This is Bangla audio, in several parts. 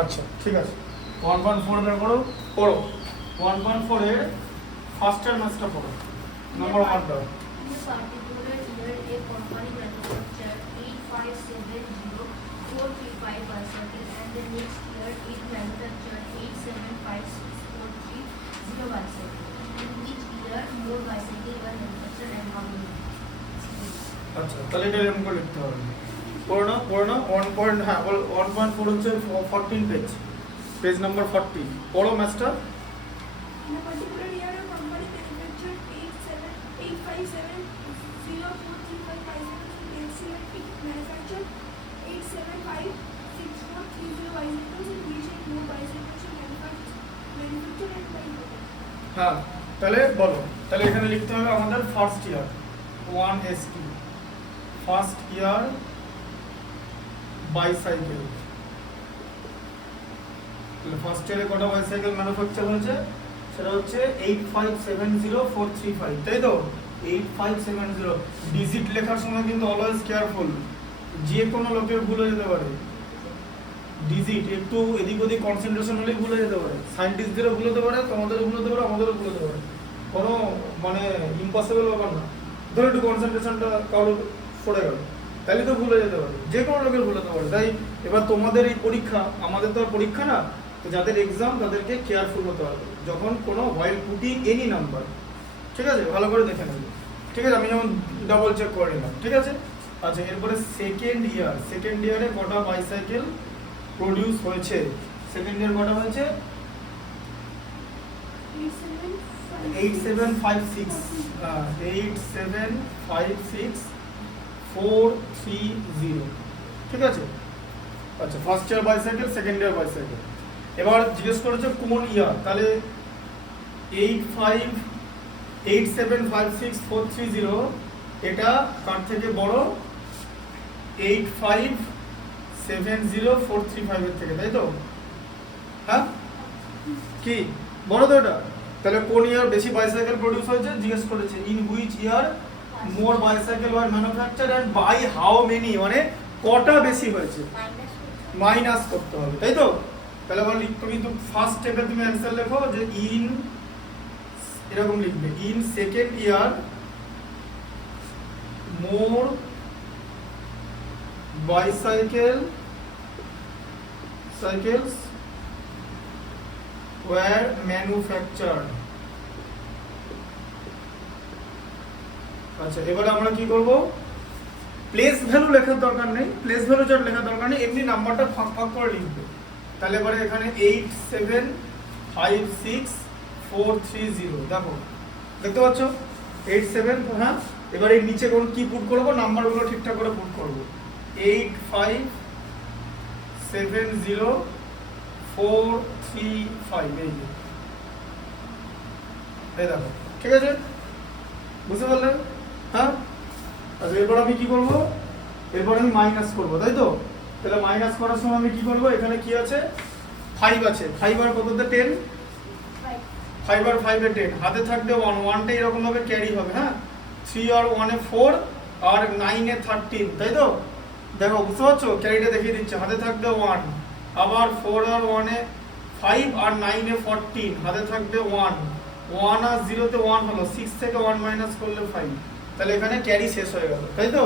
আচ্ছা ঠিক আছে 1.4 বের করো পড়ো 1.4 এর ফার্স্টের ম্যাথটা পড়ো নাম্বার 1 দাও In a particular year, a company manufactured 8570,435 bicycles, and the next year it manufactured 8756,430 bicycles. In which year more bicycles were manufactured and how many? আচ্ছা তাহলে এটা এরকম করে লিখতে হবে পড়ো না 1. হ্যাঁ বল 1.4 হচ্ছে 14 পেজ নাম্বার 40 পড়ো ম্যাথটা In a particular year, a company manufactured 8570,435 bicycles, and next year it manufactured 8756,430 bicycles, in which year more bicycles were manufactured and by whom? হ্যাঁ তাহলে বলো তাহলে এখানে লিখতে হবে আমাদের first year 1ST first year bicycle তাহলে ফার্স্ট ইয়ারে কটা বাইসাইকেল ম্যানুফ্যাকচার হয়েছে সেটা হচ্ছে 8570,435 তাই তো 8570 ডিজিট লেখার সময় কিন্তু অলওয়েজ কেয়ারফুল যে কোনো লোকের ভুল হয়ে যেতে পারে ডিজিট একটু এদিক ওদিক কনসেন্ট্রেশন হলেই ভুলে যেতে পারে সায়েন্টিস্টদেরও ভুল হতে পারে তোমাদেরও ভুল হতে পারে আমাদেরও ভুল হতে পারে কোনো মানে ইম্পসিবল ব্যাপার না ধরো একটু কনসেন্ট্রেশনটা কারোর পড়ে গেল তাহলে তো ভুলে যেতে পারে যে কোনো লোকের ভুল হতে পারে তাই এবার তোমাদের এই পরীক্ষা আমাদের তো আর পরীক্ষা না তো যাদের এক্সাম তাদেরকে কেয়ারফুল হতে হবে যখন কোনো হোয়াইল পুটিং এনি নাম্বার ঠিক আছে ভালো করে দেখে নেবে ঠিক আছে আমি যেমন ডাবল চেক করে নিলাম ঠিক আছে আচ্ছা এরপরে সেকেন্ড ইয়ারে কটা বাইসাইকেল প্রডিউস হয়েছে সেকেন্ড ইয়ার কটা হয়েছে 8756 8756430 ঠিক আছে আচ্ছা first year bicycle second year bicycle এবার জিজ্ঞেস করেছে কোন ইয়ার তাহলে 8756430 এটা কার থেকে বড় 8570435 এর থেকে তাই তো হ্যাঁ কি বড় তো এটা তাহলে কোন ইয়ার বেশি বাইসাইকেল প্রডিউস হয়েছে জিজ্ঞেস করেছে in which year more bicycle were manufacture and by how many মানে কটা বেশি হয়েছে মাইনাস করতে হবে তাই তো তাহলে আবার লিখতে কিন্তু ফার্স্ট স্টেপে তুমি অ্যানসার লেখো যে ইন এরকম লিখবে in second year more cycles were manufactured আচ্ছা এবারে আমরা কি করব প্লেস ভ্যালু লেখার দরকার নেই প্লেস ভ্যালু চার্ট লেখার দরকার নেই এমনি নাম্বারটা ফাঁক ফাঁক করে লিখবে তাহলে এবারে এখানে 8756430 দেখো দেখতে পাচ্ছ 87 হ্যাঁ এবারে এই নিচে কোন কি পুট করব নাম্বারগুলো ঠিকঠাক করে পুট করব 8570435 এই দেখো ঠিক আছে বুঝতে পারলেন হ্যাঁ আচ্ছা এরপর আমি কি করব এরপর আমি মাইনাস করব তাই তো তাহলে মাইনাস করার সময় আমি কি করব এখানে কি আছে 5 আছে 5 আর কততে 10 5 আর 5 এ 10 হাতে থাকবে 1 1টা এরকম ভাবে ক্যারি হবে হ্যাঁ 3 আর 1 এ 4 আর 9 এ 13 তাই তো দেখো বুঝতে পারছো ক্যারিটা দেখিয়ে দিচ্ছে হাতে থাকবে 1 আবার 4 আর 1 এ 5 আর 9 এ 14 হাতে থাকবে 1 1 আর 0 তে 1 হলো 6 থেকে 1 মাইনাস করলে 5 তাহলে এখানে ক্যারি শেষ হয়ে গেল তাই তো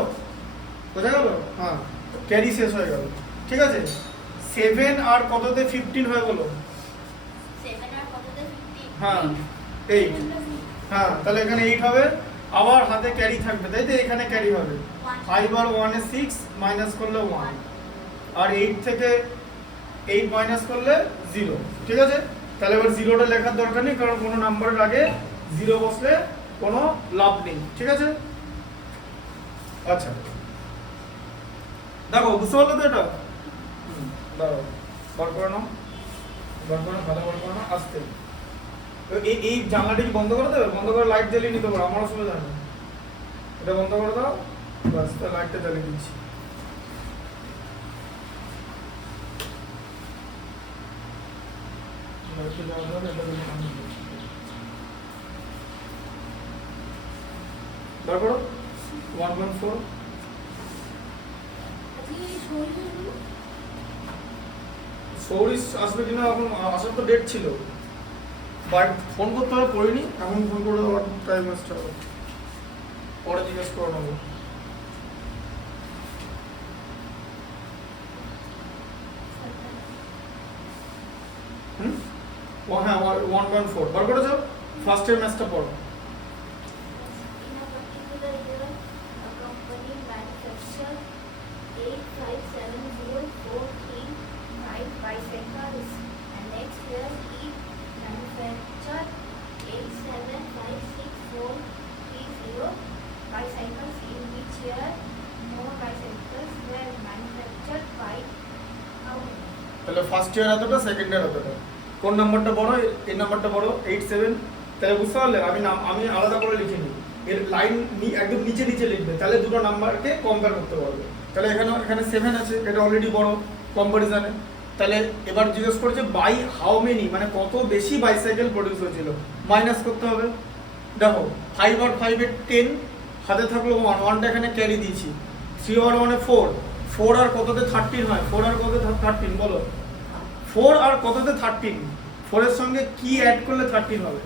বোঝা গেল হ্যাঁ ক্যারি শেষ হয়ে গেল ঠিক আছে 7 আর কততে 15 হয়ে গেল 7 আর কততে 15 হ্যাঁ 8 হ্যাঁ তাহলে এখানে 8 হবে আবার হাতে ক্যারি থাকবে তাই তো এখানে ক্যারি হবে 5 আর 1 এ 6 মাইনাস করলে 1 আর 8 থেকে 8 মাইনাস করলে 0 ঠিক আছে তাহলে এবার 0টা লেখার দরকার নেই কারণ কোনো নাম্বারের আগে 0 বসলে কোনো লাভ নেই ঠিক আছে আচ্ছা দেখো বুঝতে পারলে তো এটা দাঁড়াও বার করে নাও ভালো বার করে নাও আস্তে এই জানলাটা কি বন্ধ করে দেবে বন্ধ করে লাইট জ্বালিয়ে নিতে পারো আমার অসুবিধা নেই এটা বন্ধ করে দাও বাস লাইটটা জ্বালিয়ে দিচ্ছি বার করো 1.4 সৌরিশ আসবে কিনা এখন আসার তো ডেট ছিল, বাট ফোন করতে হবে করিনি, এখন ফোন করে দেওয়ার টাইম আসছে, পরে জিজ্ঞেস করে নেবো। ও হ্যাঁ 1.4 বার করে যাও, ফার্স্ট ইয়ার ম্যাথটা পড়ো। In a particular year, a company manufactured 8570435 bicycles, and next year it manufactured 8756430 bicycles. In which year more bicycles were manufactured by how many? তাহলে ফার্স্ট ইয়ার এতটা, সেকেন্ড ইয়ার এতটা, কোন নাম্বারটা বড়, এই নাম্বারটা বড় 87। তাহলে বুঝতে পারলে আমি আলাদা করে লিখিনি, এর লাইন একদম নিচে নিচে লিখবে, তাহলে দুটো নাম্বারকে কম্পেয়ার করতে পারবে। তাহলে এখানে 7 আছে, এটা অলরেডি বড় কম্পারিজনে। তাহলে এবার জিজ্ঞেস করেছে বাই হাউ মেনি, মানে কত বেশি বাইসাইকেল প্রডিউস হয়েছিল, মাইনাস করতে হবে। দেখো 5 আর 5 এর 10, হাতে থাকলো 1, 1টা এখানে ক্যারি দিয়েছি, 3 আর 1 এ 4, 4 আর কততে 13 হয়, 4 আর কততে 13 বলো, 4 আর কততে 13, 4 এর সঙ্গে কি অ্যাড করলে 13 হবে,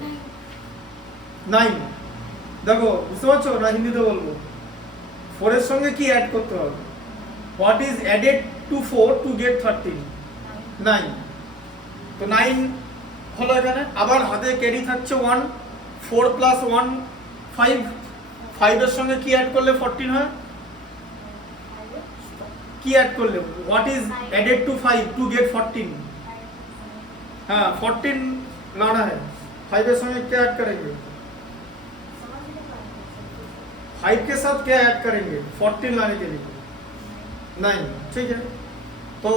9। দেখো বুঝতে পারছো না, হিন্দিতে বলবো, 4 এর সঙ্গে কি অ্যাড করতে হবে, what is added to 4 to get 13, 9। তো 9 হলো এখানে, আবার হাতে ক্যারি থাকছে 1, 4 প্লাস 1 5, 5 এর সঙ্গে কি অ্যাড করলে 14 হয়, কি অ্যাড করলে, what is added to 5 to get 14, हाँ 14 लाना है, 5 के संगे क्या ऐड करेंगे, 5 के साथ क्या ऐड करेंगे 14 लाने के लिए, 9, ठीक है। तो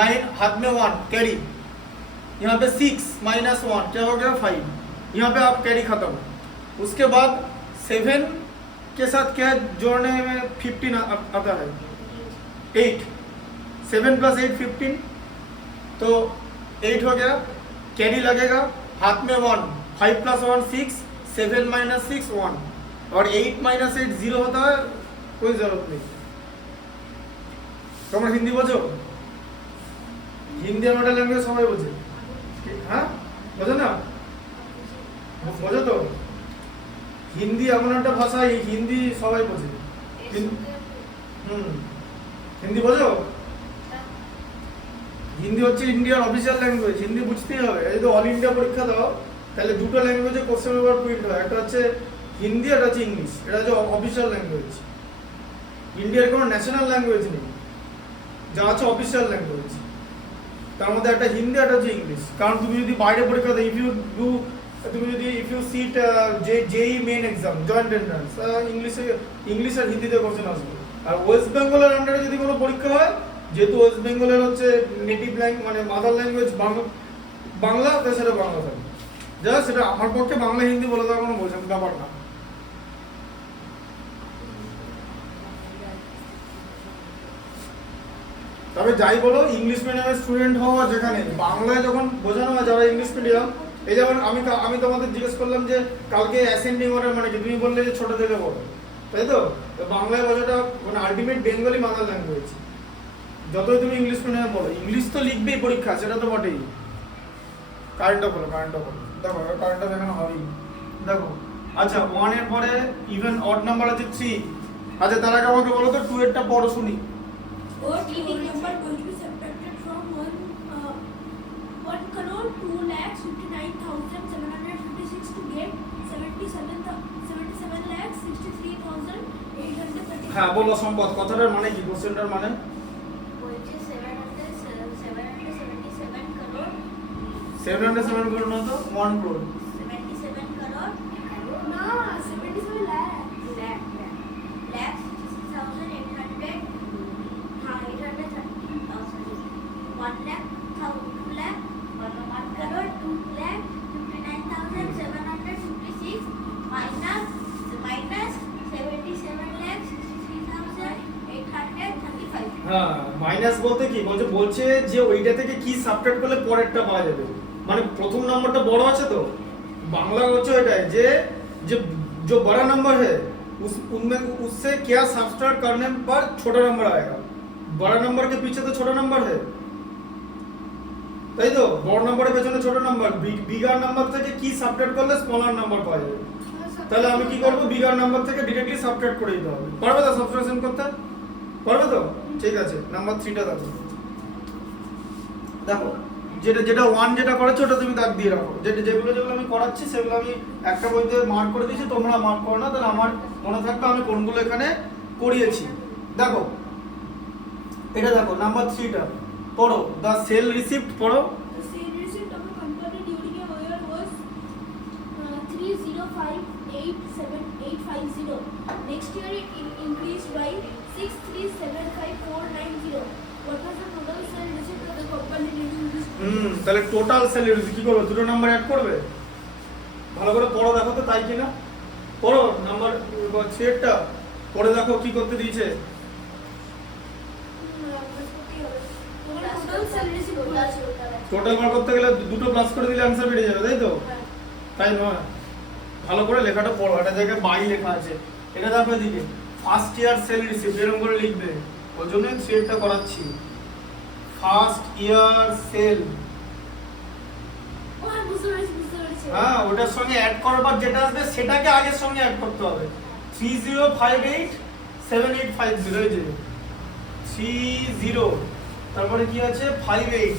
9 हाथ में 1 कैरी, यहाँ पे 6 माइनस 1 क्या हो गया 5, यहाँ पे आप कैरी खत्म। उसके बाद 7 के साथ क्या जोड़ने में 15 आता है, 8, 7 प्लस 8 15, तो 8 हो गया, कैरी लगेगा, हाथ में 1, 5 प्लस 1 6, 7 माइनस 6 1, और 8 माइनस 8 0 होता है, कोई जरूरत नहीं। তোমরা হিন্দি বোঝো, হিন্দি আমরা ল্যাঙ্গুয়েজ সবাই বোঝে, হ্যাঁ বোঝো না, বোঝো তো, হিন্দি এমন একটা ভাষা, এই হিন্দি সবাই বোঝে। হিন্দি বোঝো, হিন্দি হচ্ছে ইন্ডিয়ার অফিসিয়াল ল্যাঙ্গুয়েজ, হিন্দি বুঝতেই হবে। এই তো অল ইন্ডিয়া পরীক্ষা দাও, তাহলে দুটো ল্যাঙ্গুয়েজে কোশ্চেন পেপার প্রিন্ট হয়, একটা হচ্ছে হিন্দি, একটা হচ্ছে ইংলিশ, এটা হচ্ছে অফিসিয়াল ল্যাঙ্গুয়েজ। ইন্ডিয়ার কোনো ন্যাশনাল ল্যাঙ্গুয়েজ নেই, যা আছে অফিসিয়াল ল্যাঙ্গুয়েজ, তার মধ্যে একটা হিন্দি, একটা হচ্ছে ইংলিশ। কারণ তুমি যদি বাইরে পরীক্ষা দাও, if you sit JEE Main exam joint entrance, English আর হিন্দিতে কোশ্চেন আসবে। আর ওয়েস্ট বেঙ্গলের আন্ডারে যদি কোনো পরীক্ষা হয়, যেহেতু ওয়েস্ট বেঙ্গলের হচ্ছে নেটিভ ল্যাঙ্গুয়েজ মানে মাদার ল্যাঙ্গুয়েজ বাংলা, তাই সেটা বাংলা থাকবে। যা সেটা আমার পক্ষে বাংলা হিন্দি বলে দেওয়ার কোনো ব্যাপার না। তবে যাই বলো, ইংলিশ মিডিয়ামের স্টুডেন্ট হওয়া যেখানে, বাংলায় যখন বোঝানো হয় যারা ইংলিশ মিডিয়াম, এই যেমন আমি তোমাদের জিজ্ঞেস করলাম যে কালকে অ্যাসেন্ডিং অর্ডার মানে কি, তুমি বললে যে ছোট থেকে বড়, তাই তো। বাংলায় বোঝাটা মানে আলটিমেট বেঙ্গলি মাদার ল্যাঙ্গুয়েজ, যতই তুমি ইংলিশ মিডিয়ামে পড়ো, ইংলিশ তো লিখবেই পরীক্ষা, সেটা তো বটেই। কারেন্টটা বলো, দেখো কারেন্টটা দেখানো হবেই, দেখো। আচ্ছা 1 এর পরে ইভেন অড নাম্বার আছে 3, আচ্ছা তার আগে আমাকে বলো তো 2 এরটা পড়ো শুনি। What number going to be subtracted from 1 crore 2,59,756 to get 77,63,830? হ্যাঁ বলো সম্পদ, কথাটার মানে কি, কোশ্চেনটার মানে বলছে 777 crore 707 crore না তো 1 crore 77 crore No, 77 lakh. lakh 66,800 1 lakh 2 lakh 1 crore 2,59,756 minus 77,63,835। হ্যাঁ মাইনাস বলতে কি বলছে যে ওইটা থেকে কি সাবট্রাক্ট করলে পরেরটা পাওয়া যাবে, মানে প্রথম নাম্বারটা বড় আছে তো, বাংলা হচ্ছে ওইটাই যে जो बड़ा नंबर है उससे क्या सब्ट्रैक्ट करने पर छोटा नंबर आएगा, बड़ा नंबर के पीछे तो छोटा नंबर है, তাই তো? বড় নাম্বারের পেছনে ছোট নাম্বার, বিগার নাম্বার থেকে কি সাবট্রাক্ট করলে স্মলার নাম্বার পাওয়া যাবে। তাহলে আমি কি করব, বিগার নাম্বার থেকে ডিরেক্টলি সাবট্রাক্ট করে দিতে হবে। পারবে তো সাবট্রাকশন করতে? পারবে তো? ঠিক আছে, নাম্বার 3টা দেখো। দেখো যেটা 1 যেটা করেছো ওটা তুমি দাগ দিয়ে রাখো। যেগুলো আমি করাচ্ছি সেগুলো আমি একটা বইতে মার্ক করে দিয়েছি, তোমরা মার্ক করো না, তাহলে আমার মনে থাকবে আমি কোনগুলো এখানে করিয়েছি। দেখো এটা দেখো নাম্বার 3টা পড়ো, দ্য সেল রিসিপ্ট পড়ো। The sale receipt of a company during a year was 305,87850. Next year it increased by 6375490. What was the total sale receipt of the company during this period? তাহলে টোটাল সেল রিসিপ্ট কি করবে, দুটো নাম্বার অ্যাড করবে। ভালো করে পড়ো দেখো তো তাই কিনা, পড়ো নাম্বার 3টা পড়ে দেখো কি করতে দিয়েছে। Total sale receipt was total বার করতে গেলে দুটো প্লাস করে দিলে অ্যানসার বেরিয়ে যাবে, তাই তো? তাই নয়, ভালো করে লেখাটা পড়ো। একটা জায়গায় বাই লেখা আছে, এটা দেখো এদিকে ফার্স্ট ইয়ার সেল রিসিপ্ট এরকম করে লিখবে, ওই জন্য থ্রেডটা করাচ্ছি। ফার্স্ট ইয়ার সেল, হ্যাঁ ওটার সঙ্গে অ্যাড করবার যেটা আসবে সেটাকে আগের সঙ্গে অ্যাড করতে হবে। 30587850 এই যে 30, তারপরে কি আছে 58,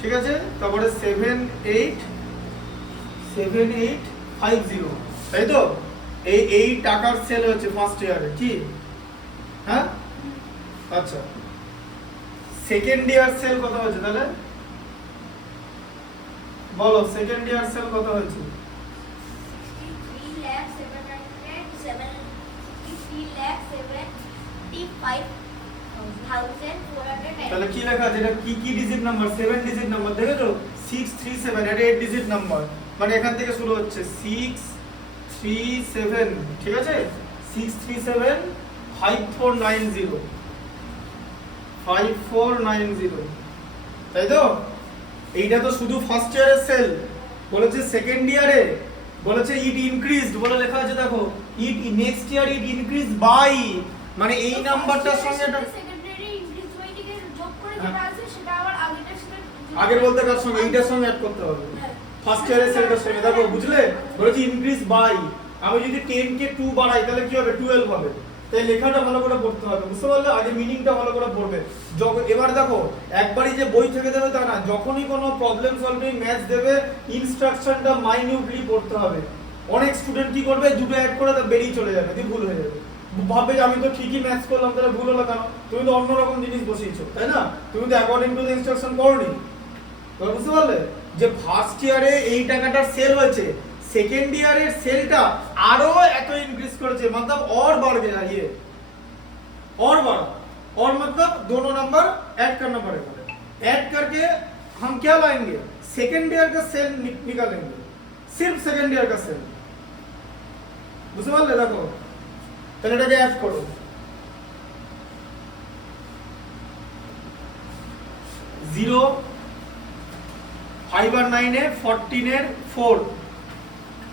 ঠিক আছে, তারপরে 7850, তাই তো? এই টাকার সেল হচ্ছে ফার্স্ট ইয়ারে, কি? হ্যাঁ আচ্ছা, সেকেন্ড ইয়ার সেল কত হচ্ছে তাহলে বলো, সেকেন্ড ইয়ার সেল কত হচ্ছে? 63,75,490 তাহলে কি লেখা আছে, এটা কি ডিজিট নাম্বার? 7 ডিজিট নাম্বার, দেখেছো 637, এটা 8 ডিজিট নাম্বার, মানে এখান থেকে শুরু হচ্ছে 637, ঠিক আছে, 6375490, তাই তো? এইটা তো শুধু ফার্স্ট ইয়ারের সেল, বলেছে সেকেন্ড ইয়ারে বলেছে ইট ইনক্রিজড বলে লেখা আছে, দেখো it next year it increase by, মানে এই নাম্বারটার সঙ্গে এটা সেকেন্ডারি ইনক্রিজ বাই থেকে যোগ করে যেটা আছে সেটা আবার আগেরটার সাথে আগের বলতে কার সঙ্গে, এইটার সঙ্গে অ্যাড করতে হবে ফার্স্ট ইয়ারের সেলটার সঙ্গে। দেখো বুঝলে, বলেছি ইনক্রিজ বাই, আমি যদি 10 কে 2 বাড়াই তাহলে কি হবে, 12 হবে। তাই লেখাটা ভালো করে পড়তে হবে, বুঝতে পারলে? আগে মিনিংটা ভালো করে পড়বে। এবার দেখো একবারই যে বই থেকে দেবে তা না, যখনই কোনো প্রবলেম সলভিং ম্যাথ দেবে ইনস্ট্রাকশনটা মাইনিউটলি পড়তে হবে। অনেক স্টুডেন্ট কি করবে, দুটো অ্যাড করে তা বেরিয়ে চলে যাবে, দিয়ে ভুল হয়ে যাবে, ভাববে যে আমি তো ঠিকই ম্যাথস করলাম, তাহলে ভুল হলো কেন? তুমি তো অন্যরকম জিনিস বসিয়েছো, তাই না? তুমি তো অ্যাকর্ডিং টু দ্য ইনস্ট্রাকশন করনি। তোমরা বুঝতে পারলে যে ফার্স্ট ইয়ারে এই টাকাটার সেল হয়েছে, सेकेंड ईयर सेलटा आरो एत इंक्रीज करेছে मतलब और बढ़ गया ये और बढ़ा और मतलब दोनों नंबर ऐड करना पड़ेगा। ऐड करके हम क्या लाएंगे सेकेंड ईयर का सेल निकालेंगे सिर्फ सेकेंड ईयर का सेल বুঝতে পারলে দেখো তাহলে এটাকে অ্যাড করো 0 5 আর 9 এ 14 এর 4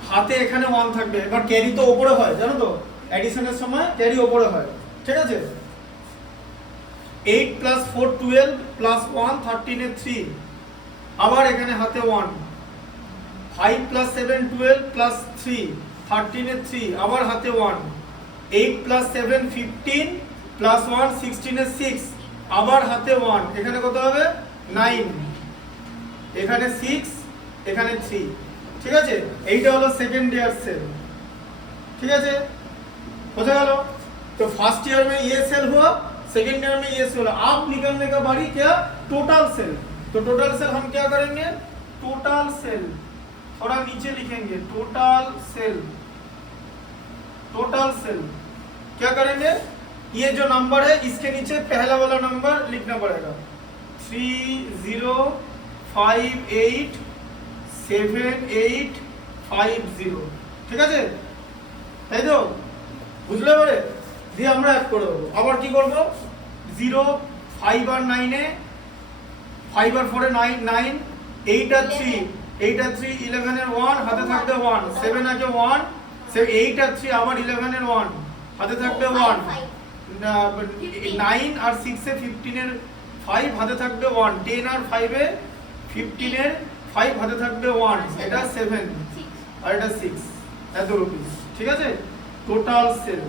হাতে এখানে 1 থাকবে এবার ক্যারি তো উপরে হয় জানো তো এডিশনের সময় ক্যারি উপরে হয় ঠিক আছে 8 + 4 12 + 1 13 এ 3 আবার এখানে হাতে 1 5 + 7 12 + 3 13 এ 3 আবার হাতে 1 8 + 7 15 + 1 16 এ 6 আবার হাতে 1 এখানে কত হবে 9 এখানে 6 এখানে 3 ठीक है এইটা হলো सेकंड ईयर सेल ठीक है समझ गया तो फर्स्ट ईयर में ये सेल हुआ सेकंड ईयर में ये सेल आप निकालने का बारी क्या टोटल सेल तो टोटल सेल हम क्या करेंगे टोटल सेल थोड़ा नीचे लिखेंगे टोटल सेल क्या करेंगे ये जो नंबर है इसके नीचे पहला वाला नंबर लिखना पड़ेगा 3058 7850 ঠিক আছে তাই তো বুঝলে এবারে দিয়ে আমরা অ্যাড করে দেব আবার কি করব 0 5 আর 9 এ 5 আর 4 এ 9 9 8 আর 3 8 আর 3 11 এর 1 হাতে থাকবে 1 7 আগে 1 8 আর 3 আবার 11 এর 1 হাতে থাকবে 1 9 আর 6 এ 15 এর 5 হাতে থাকবে 1, 10 আর 5 এ 15 এর 5 হাতে থাকবে 1, এটা 7 আর এটা 6, এত রুপিস। ঠিক আছে, টোটাল সেল।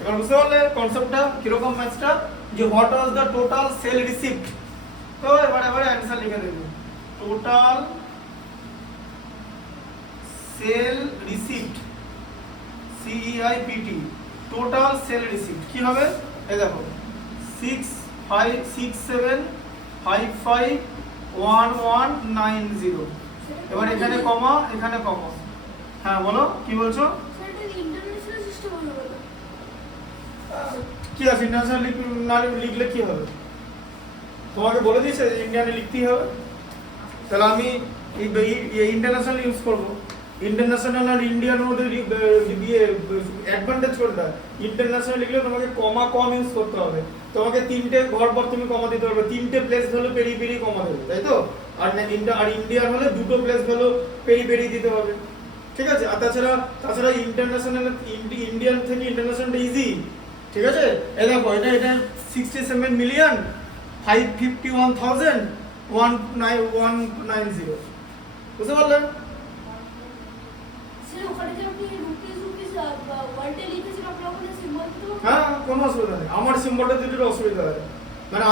এবার বুঝতে পারলে কনসেপ্টটা কিরকম ম্যাথটা, যে what was the total sale receipt. তো এবারে অ্যানসার লিখে দেব, total sale receipt, CEIPT, total sale receipt কি হবে, এই দেখো 6567551190। এবার এখানে কমা, এখানে কমা। হ্যাঁ বলো কি বলছো? স্যার এটা ইন্টারন্যাশনাল সিস্টেম হলো বলো। কি আছে ইন্টারন্যাশনাল না লিখলে কি হবে? তোমাকে বলে দিয়েছে যে ইন্ডিয়ানে লিখতেই হবে, তাহলে আমি ইন্টারন্যাশনাল ইউজ করব। ইন্টারন্যাশনাল আর ইন্ডিয়ার মধ্যে অ্যাডভান্টেজ কোনটা? ইন্টারন্যাশনাল লিখলে তোমাকে কমা কম ইউজ করতে হবে, তোমাকে 3টে ঘর পর তুমি কমা দিতে পারবে, 3টে প্লেস ভ্যালু পেরি পেরি কমা দেবে, তাই তো? আর ইন্ডিয়ার হলে 2টো প্লেস ভ্যালু পেরি পেরি দিতে হবে। ঠিক আছে, আর তাছাড়া ইন্টারন্যাশনাল ইন্ডিয়ান থেকে ইন্টারন্যাশনালটা ইজি। ঠিক আছে, এই দেখো এটা 67,551,190, বুঝতে পারলেন? স্যার ওখানে যে আপনি রুপিস ওয়ার্ডে লিখেছেন আপনারা ওখানে সিম্বল তো? হ্যাঁ, কোনো অসুবিধা নেই, আমার সিম্বলটা দিতে অসুবিধা হয়, মানে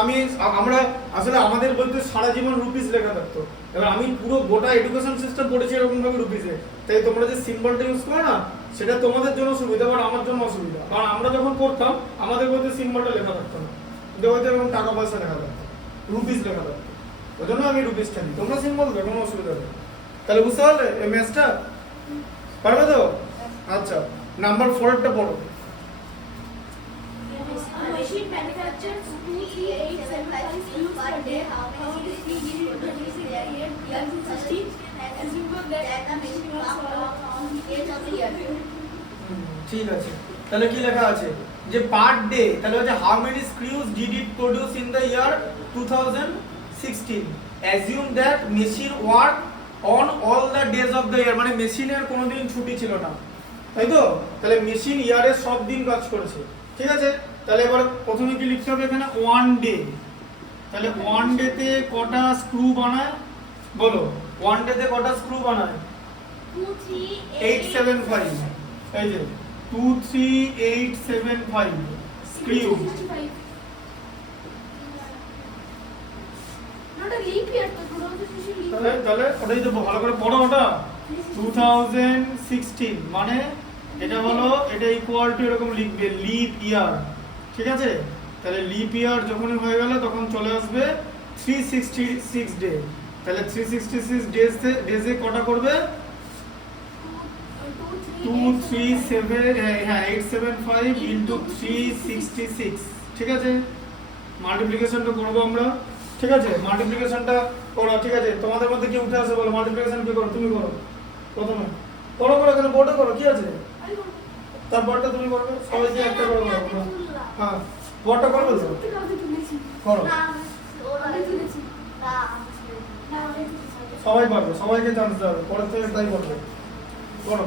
আমরা আসলে আমাদের বলতে সারা জীবন রুপিস লেখা থাকতো, এবার আমি পুরো গোটা এডুকেশন সিস্টেম পড়েছি এরকম ভাবে রুপিসে, তাই তোমরা যে সিম্বলটা ইউজ করো না সেটা তোমাদের জন্য সুবিধা, বাট আমার জন্য অসুবিধা, কারণ আমরা যখন পড়তাম আমাদের বলতে সিম্বলটা লেখা থাকতো না, বইতে এবং টাকা পয়সা লেখা থাকতো, রুপিস লেখা থাকতো, ওই জন্য আমি রুপিসটা নিই, তোমরা সিম্বল দেবে, কোনো অসুবিধা নেই। তাহলে বুঝতে পারলে এই ম্যাথটা পারবে তো? আচ্ছা, নাম্বার 4টা পড়ো। Machine manufactures 23875 SKUs per day. How many SKUs did it produce in the year 2016? Assuming that the machine works on the age of the year. ঠিক আছে, তাহলে কি লেখা আছে যে পার ডে, তাহলে হচ্ছে how many স্ক্রুজ did it produce in the year 2016, assume that machine work on all the days of the year, মানে মেশিনের কোনোদিন ছুটি ছিল না, তাই তো? তাহলে মেশিন ইয়ারের সব দিন কাজ করেছে। ঠিক আছে, তাহলে এবার প্রথমে কি লিখতে হবে এখানে 1 ডে, তাহলে 1 ডেতে কটা স্ক্রু বানায় বলো, 1 ডেতে কটা স্ক্রু বানায়? 875, এই যে 23875 screw. Not a leap year, but 2016 leap year. তাহলে ওটাই তো ভালো করে পড়ো, ওটা 2016 মানে এটা হলো, এটা ইকুয়াল টু এরকম লিখবে লিপ ইয়ার। ঠিক আছে, তাহলে লিপ ইয়ার যখনই হয়ে গেল তখন চলে আসবে 366 ডে, তাহলে 366 ডেজে কটা করবে? 875 ইন্টু 366। ঠিক আছে, মাল্টিপ্লিকেশনটা করবো আমরা। ঠিক আছে, মাল্টিপ্লিকেশনটা করো। ঠিক আছে, তোমাদের মধ্যে কি উঠে আসে বলো, মাল্টিপ্লিকেশন কি করো? তুমি করো প্রথমে, করো এখানে বোর্ডে করো, কি আছে? তারপরটা তুমি করবে, সবাইকে একটা করে করো। হ্যাঁ, বোর্ডটা করবে তো, করো, সবাই পারবে, সবাইকে চান্স দেওয়া হবে, পরের থেকে তাই করবে, করো।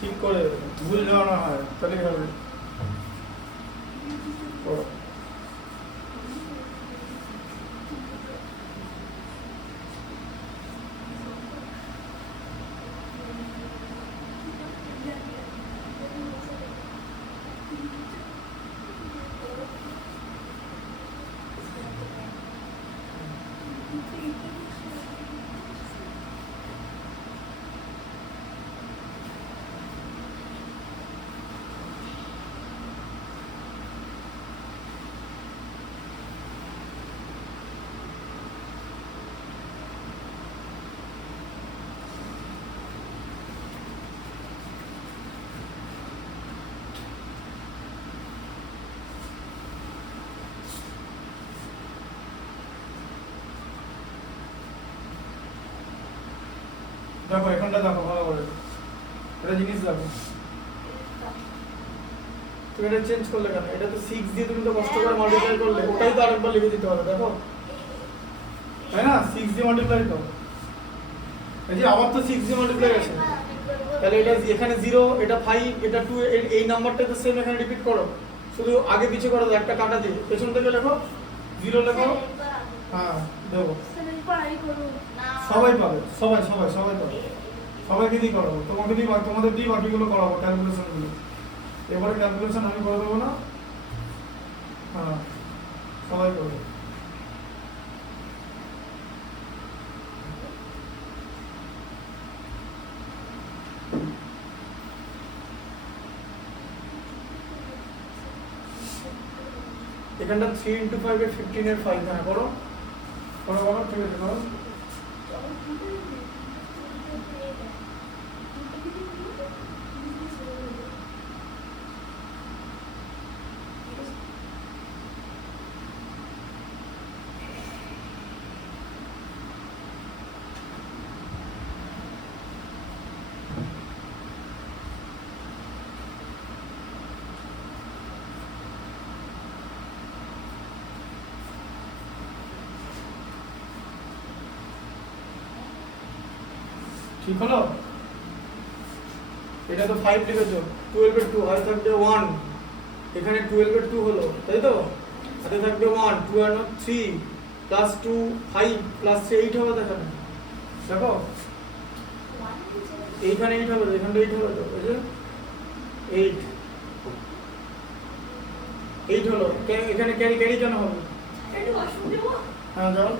ঠিক করে ভুল যেন না হয়, তাহলে হবে। করো। দেখো এখানটা দেখো ভালো করে, এটা জিনিস দেখো, তুমি এটা চেঞ্জ করলে কেন? এটা তো 6 দিয়ে তুমি তো কষ্ট করে মাল্টিপ্লাই করলে, ওটাই তো আরেকবার লিখে দিতে হবে, দেখো তাই না? 6 দিয়ে মাল্টিপ্লাই তো, এই যে আবার তো 6 দিয়ে মাল্টিপ্লাই আছে, তাহলে এটা এখানে 0, এটা 5, এটা 2, এই নাম্বারটা তো সেম এখানে রিপিট করো, শুধু আগে পিছে করো, একটা কাটা দিয়ে পেছন থেকে লেখো 0 লেখো। হ্যাঁ দেবো, সবাই পাবে, সবাই সবাই সবাই পাবে, সবাইকে দিয়ে করাবো, তোমাকে দিয়ে তোমাদের দিয়ে বাকিগুলো করাবো ক্যালকুলেশনগুলো। এবারে ক্যালকুলেশন আমি করে দেবো না? হ্যাঁ সবাই করবে। এখানটা 3 into 5 এর 15 এর 5, হ্যাঁ করো করো করো, ঠিক আছে করো। ঠিক হলো? এটা তো 5 লিখেছো, 12 এর 2 হয় থাকবে 1, এখানে 12 এর 2 হলো, তাই তো? হাতে থাকবে 1, 2 আর 3 প্লাস 2 5 প্লাস 3 8 হবে, দেখো দেখো এইখানে 8 হবে, এখানে 8 হবে, তো এই যে 8 8 হলো, এখানে ক্যারি ক্যারি কেন হবে? হ্যাঁ যাও,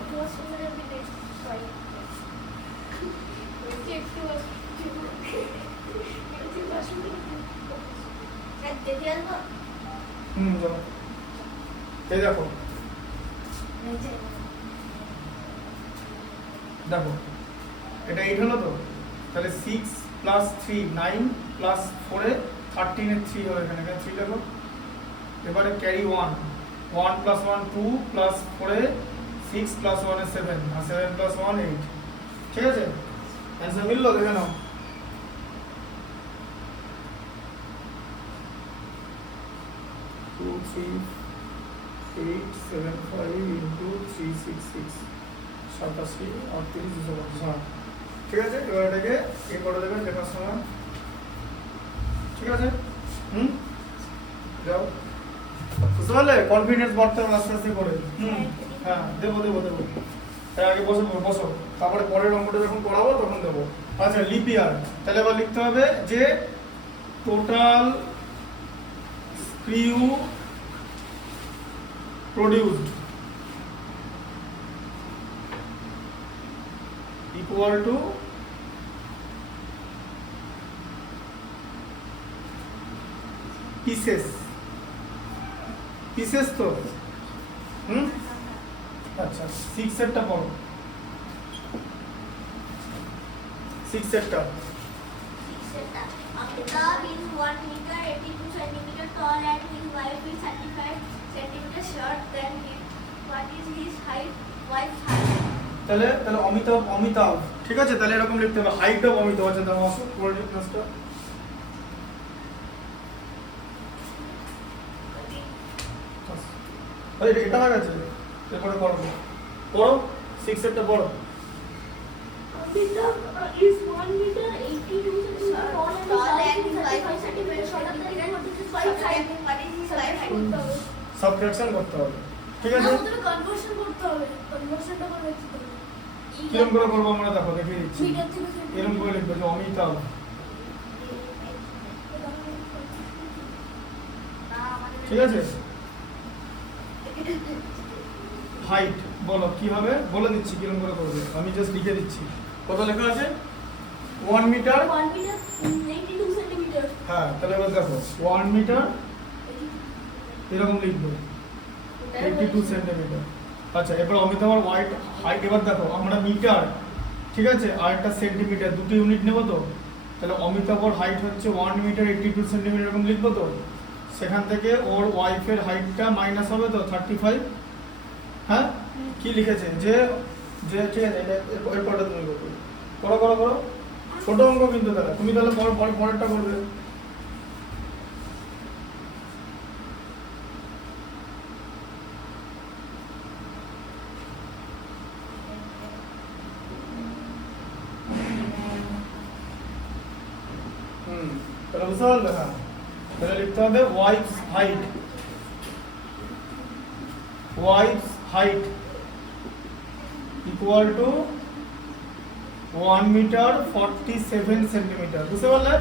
যাও, এই দেখো দেখো এটা 8 হলো তো, তাহলে 6 প্লাস 3 9 প্লাস 4 এ 13 এর 3 হলো, এখানে 3 লেখো। এবারে ক্যারি 1, 1 প্লাস 1 2 প্লাস 4 এ 6 প্লাস 1 এ 7, আর 7 প্লাস 1 8, ঠিক আছে? অ্যান্সার মিললো, দেখে নাও। Two, 3, 8, 7, 5 into 3, 6, 6, 87, 38, 250, ঠিক আছে? এবার এটাকে এ করে দেবেন লেখার সময়, ঠিক আছে? যাও, বুঝতে পারলে? কনফিডেন্স বাড়তে হবে আস্তে আস্তে করে। হ্যাঁ দেবো দেবো দেবো, তার আগে বসো বসো, তারপরে পরের অঙ্কটা যখন করাবো তখন দেবো। আচ্ছা লিপ ইয়ার, তাহলে এবার লিখতে হবে যে total স্ক্রিউ produced equal to pieces, pieces তো আচ্ছা 6 এরটা পড়ো, 6 এরটা। Amitabh is 1 meter 82 centimeter tall and his wife is 35 centimeter short. Then what is his height? Wife's height? তাহলে তাহলে অমিতাভ, ঠিক আছে? তাহলে এরকম লিখতে হবে, হাইট অফ অমিতাভ। আচ্ছা দাও আসো কোঅর্ডিনেট ক্লাসটা, আরে এটা হয়ে গেছে, এরপরে করো পড়ো 6 এরটা পড়ো। Amitabh is 1 meter 82 centimeter tall and his wife is 35 centimeter short. What is his wife's height? What is his wife's height? Subtraction করতে হবে, ঠিক আছে? আমাদের কনভার্সন করতে হবে, কনভার্সনটা করে দিতে হবে। কিরকম করে করবো আমরা দেখো, দেখিয়ে দিচ্ছি। মিটার থেকে এরকম করে লিখবো যে অমিতাভ, ঠিক আছে? হাইট বলো কি হবে, বলে দিচ্ছি কিরকম করে করবে, আমি জাস্ট লিখে দিচ্ছি। কত লেখা আছে? 1 মিটার, 1 meter 82 centimeter. হ্যাঁ তাহলে এবার দেখো 1 মিটার এরকম লিখবো 82 সেন্টিমিটার। আচ্ছা এবার অমিতাভের হাইট, এবার দেখো আমরা মিটার, ঠিক আছে, আর একটা সেন্টিমিটার, দুটো ইউনিট নেব তো, তাহলে অমিতাভর হাইট হচ্ছে 1 মিটার 82 সেন্টিমিটার এরকম লিখবো তো, সেখান থেকে ওর ওয়াইফের হাইটটা মাইনাস হবে তো 35। হ্যাঁ কি লিখেছে যে যে ঠিক আছে, এটা এরপরটা তুমি করো করো করো করো ছোট অঙ্ক কিন্তু তাহলে তুমি তাহলে পরেরটা করবে। তাহলে বুঝতে পারলে? হ্যাঁ, তাহলে লিখতে হবে wife's height equal to 1 metre 47 centimetre. বুঝতে পারলে?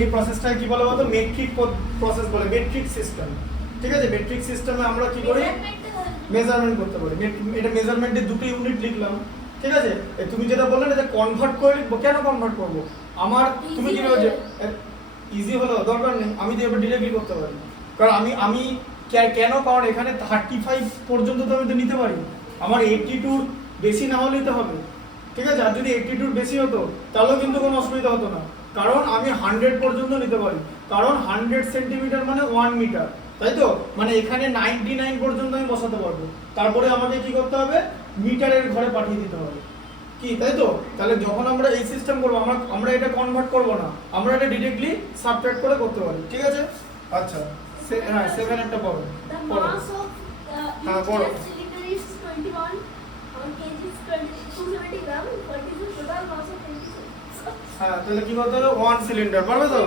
এই প্রসেসটা কি বলে বলতো? মেট্রিক প্রসেস বলে, মেট্রিক সিস্টেম। ঠিক আছে, মেট্রিক সিস্টেমে আমরা কি করি? মেজারমেন্ট করতে পারি। এটা মেজারমেন্টের দুটো ইউনিট লিখলাম। ঠিক আছে, তুমি যেটা বললে না যে কনভার্ট করে লিখবো, কেন কনভার্ট করব? আমার তুমি কি বলছো ইজি হলো, দরকার নেই, আমি তো এবার ডিরেক্টলি করতে পারি। কারণ আমি কেন, কারণ এখানে 35 পর্যন্ত তো আমি তো নিতে পারি, আমার 82 বেশি না হলেই তো হবে। ঠিক আছে, আর যদি 82 বেশি হতো তাহলেও কিন্তু কোনো অসুবিধা হতো না, কারণ আমি 100 পর্যন্ত নিতে পারি, কারণ 100 সেন্টিমিটার মানে 1 মিটার, তাই তো? মানে এখানে 99 পর্যন্ত আমি বসাতে পারবো, তারপরে আমাকে কি করতে হবে? মিটারের ঘরে পাঠিয়ে দিতে হবে, কি তাই তো? তাহলে যখন আমরা এই সিস্টেম করবো, আমরা এটা কনভার্ট করবো না, আমরা এটা ডিরেক্টলি সাবট্রাক্ট করে করতে পারি। ঠিক আছে, আচ্ছা হ্যাঁ 7 একটা পড়ো। The mass of हाँ, each बोलो। gas cylinder is 21 kg, 270 gram. What is the total mass of 26? হ্যাঁ, তাহলে কি করতে হবে? 1 সিলিন্ডার, পারবে তো?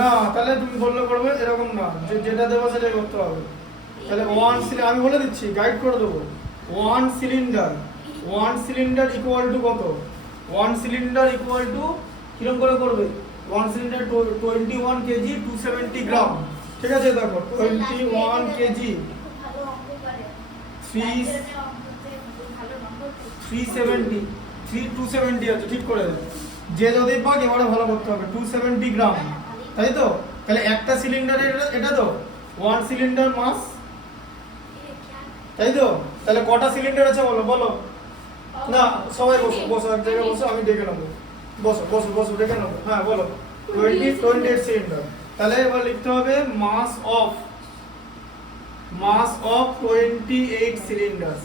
না, তাহলে তুমি বললে করবে, এরকম না, যেটা দেবো সেটাই করতে হবে। তাহলে 1 সিলিন্ডার আমি বলে দিচ্ছি, গাইড করে দেবো। 1 সিলিন্ডার ইকুয়াল টু কত? 1 সিলিন্ডার ইকুয়াল টু কিরকম করে করবে? 1 সিলিন্ডার 21 কেজি 270 গ্রাম। ঠিক আছে, দেখো 21 কেজি 270 আছে, ঠিক করে দেবে। যে যদি পাক এবারে ভালো করতে হবে, 270 গ্রাম, তাই তো? তাহলে একটা সিলিন্ডারে এটা তো 1 সিলিন্ডার মাস, তাই তো? তাহলে কটা সিলিন্ডার আছে বলো? না, সবাই বসো এক জায়গায় বসো, আমি ডেকে নেবো। বসো ডেকে নেবো। হ্যাঁ বলো, 28 সিলিন্ডার। তাহলে এবার লিখতে হবে মাস অফ 28 সিলিন্ডার।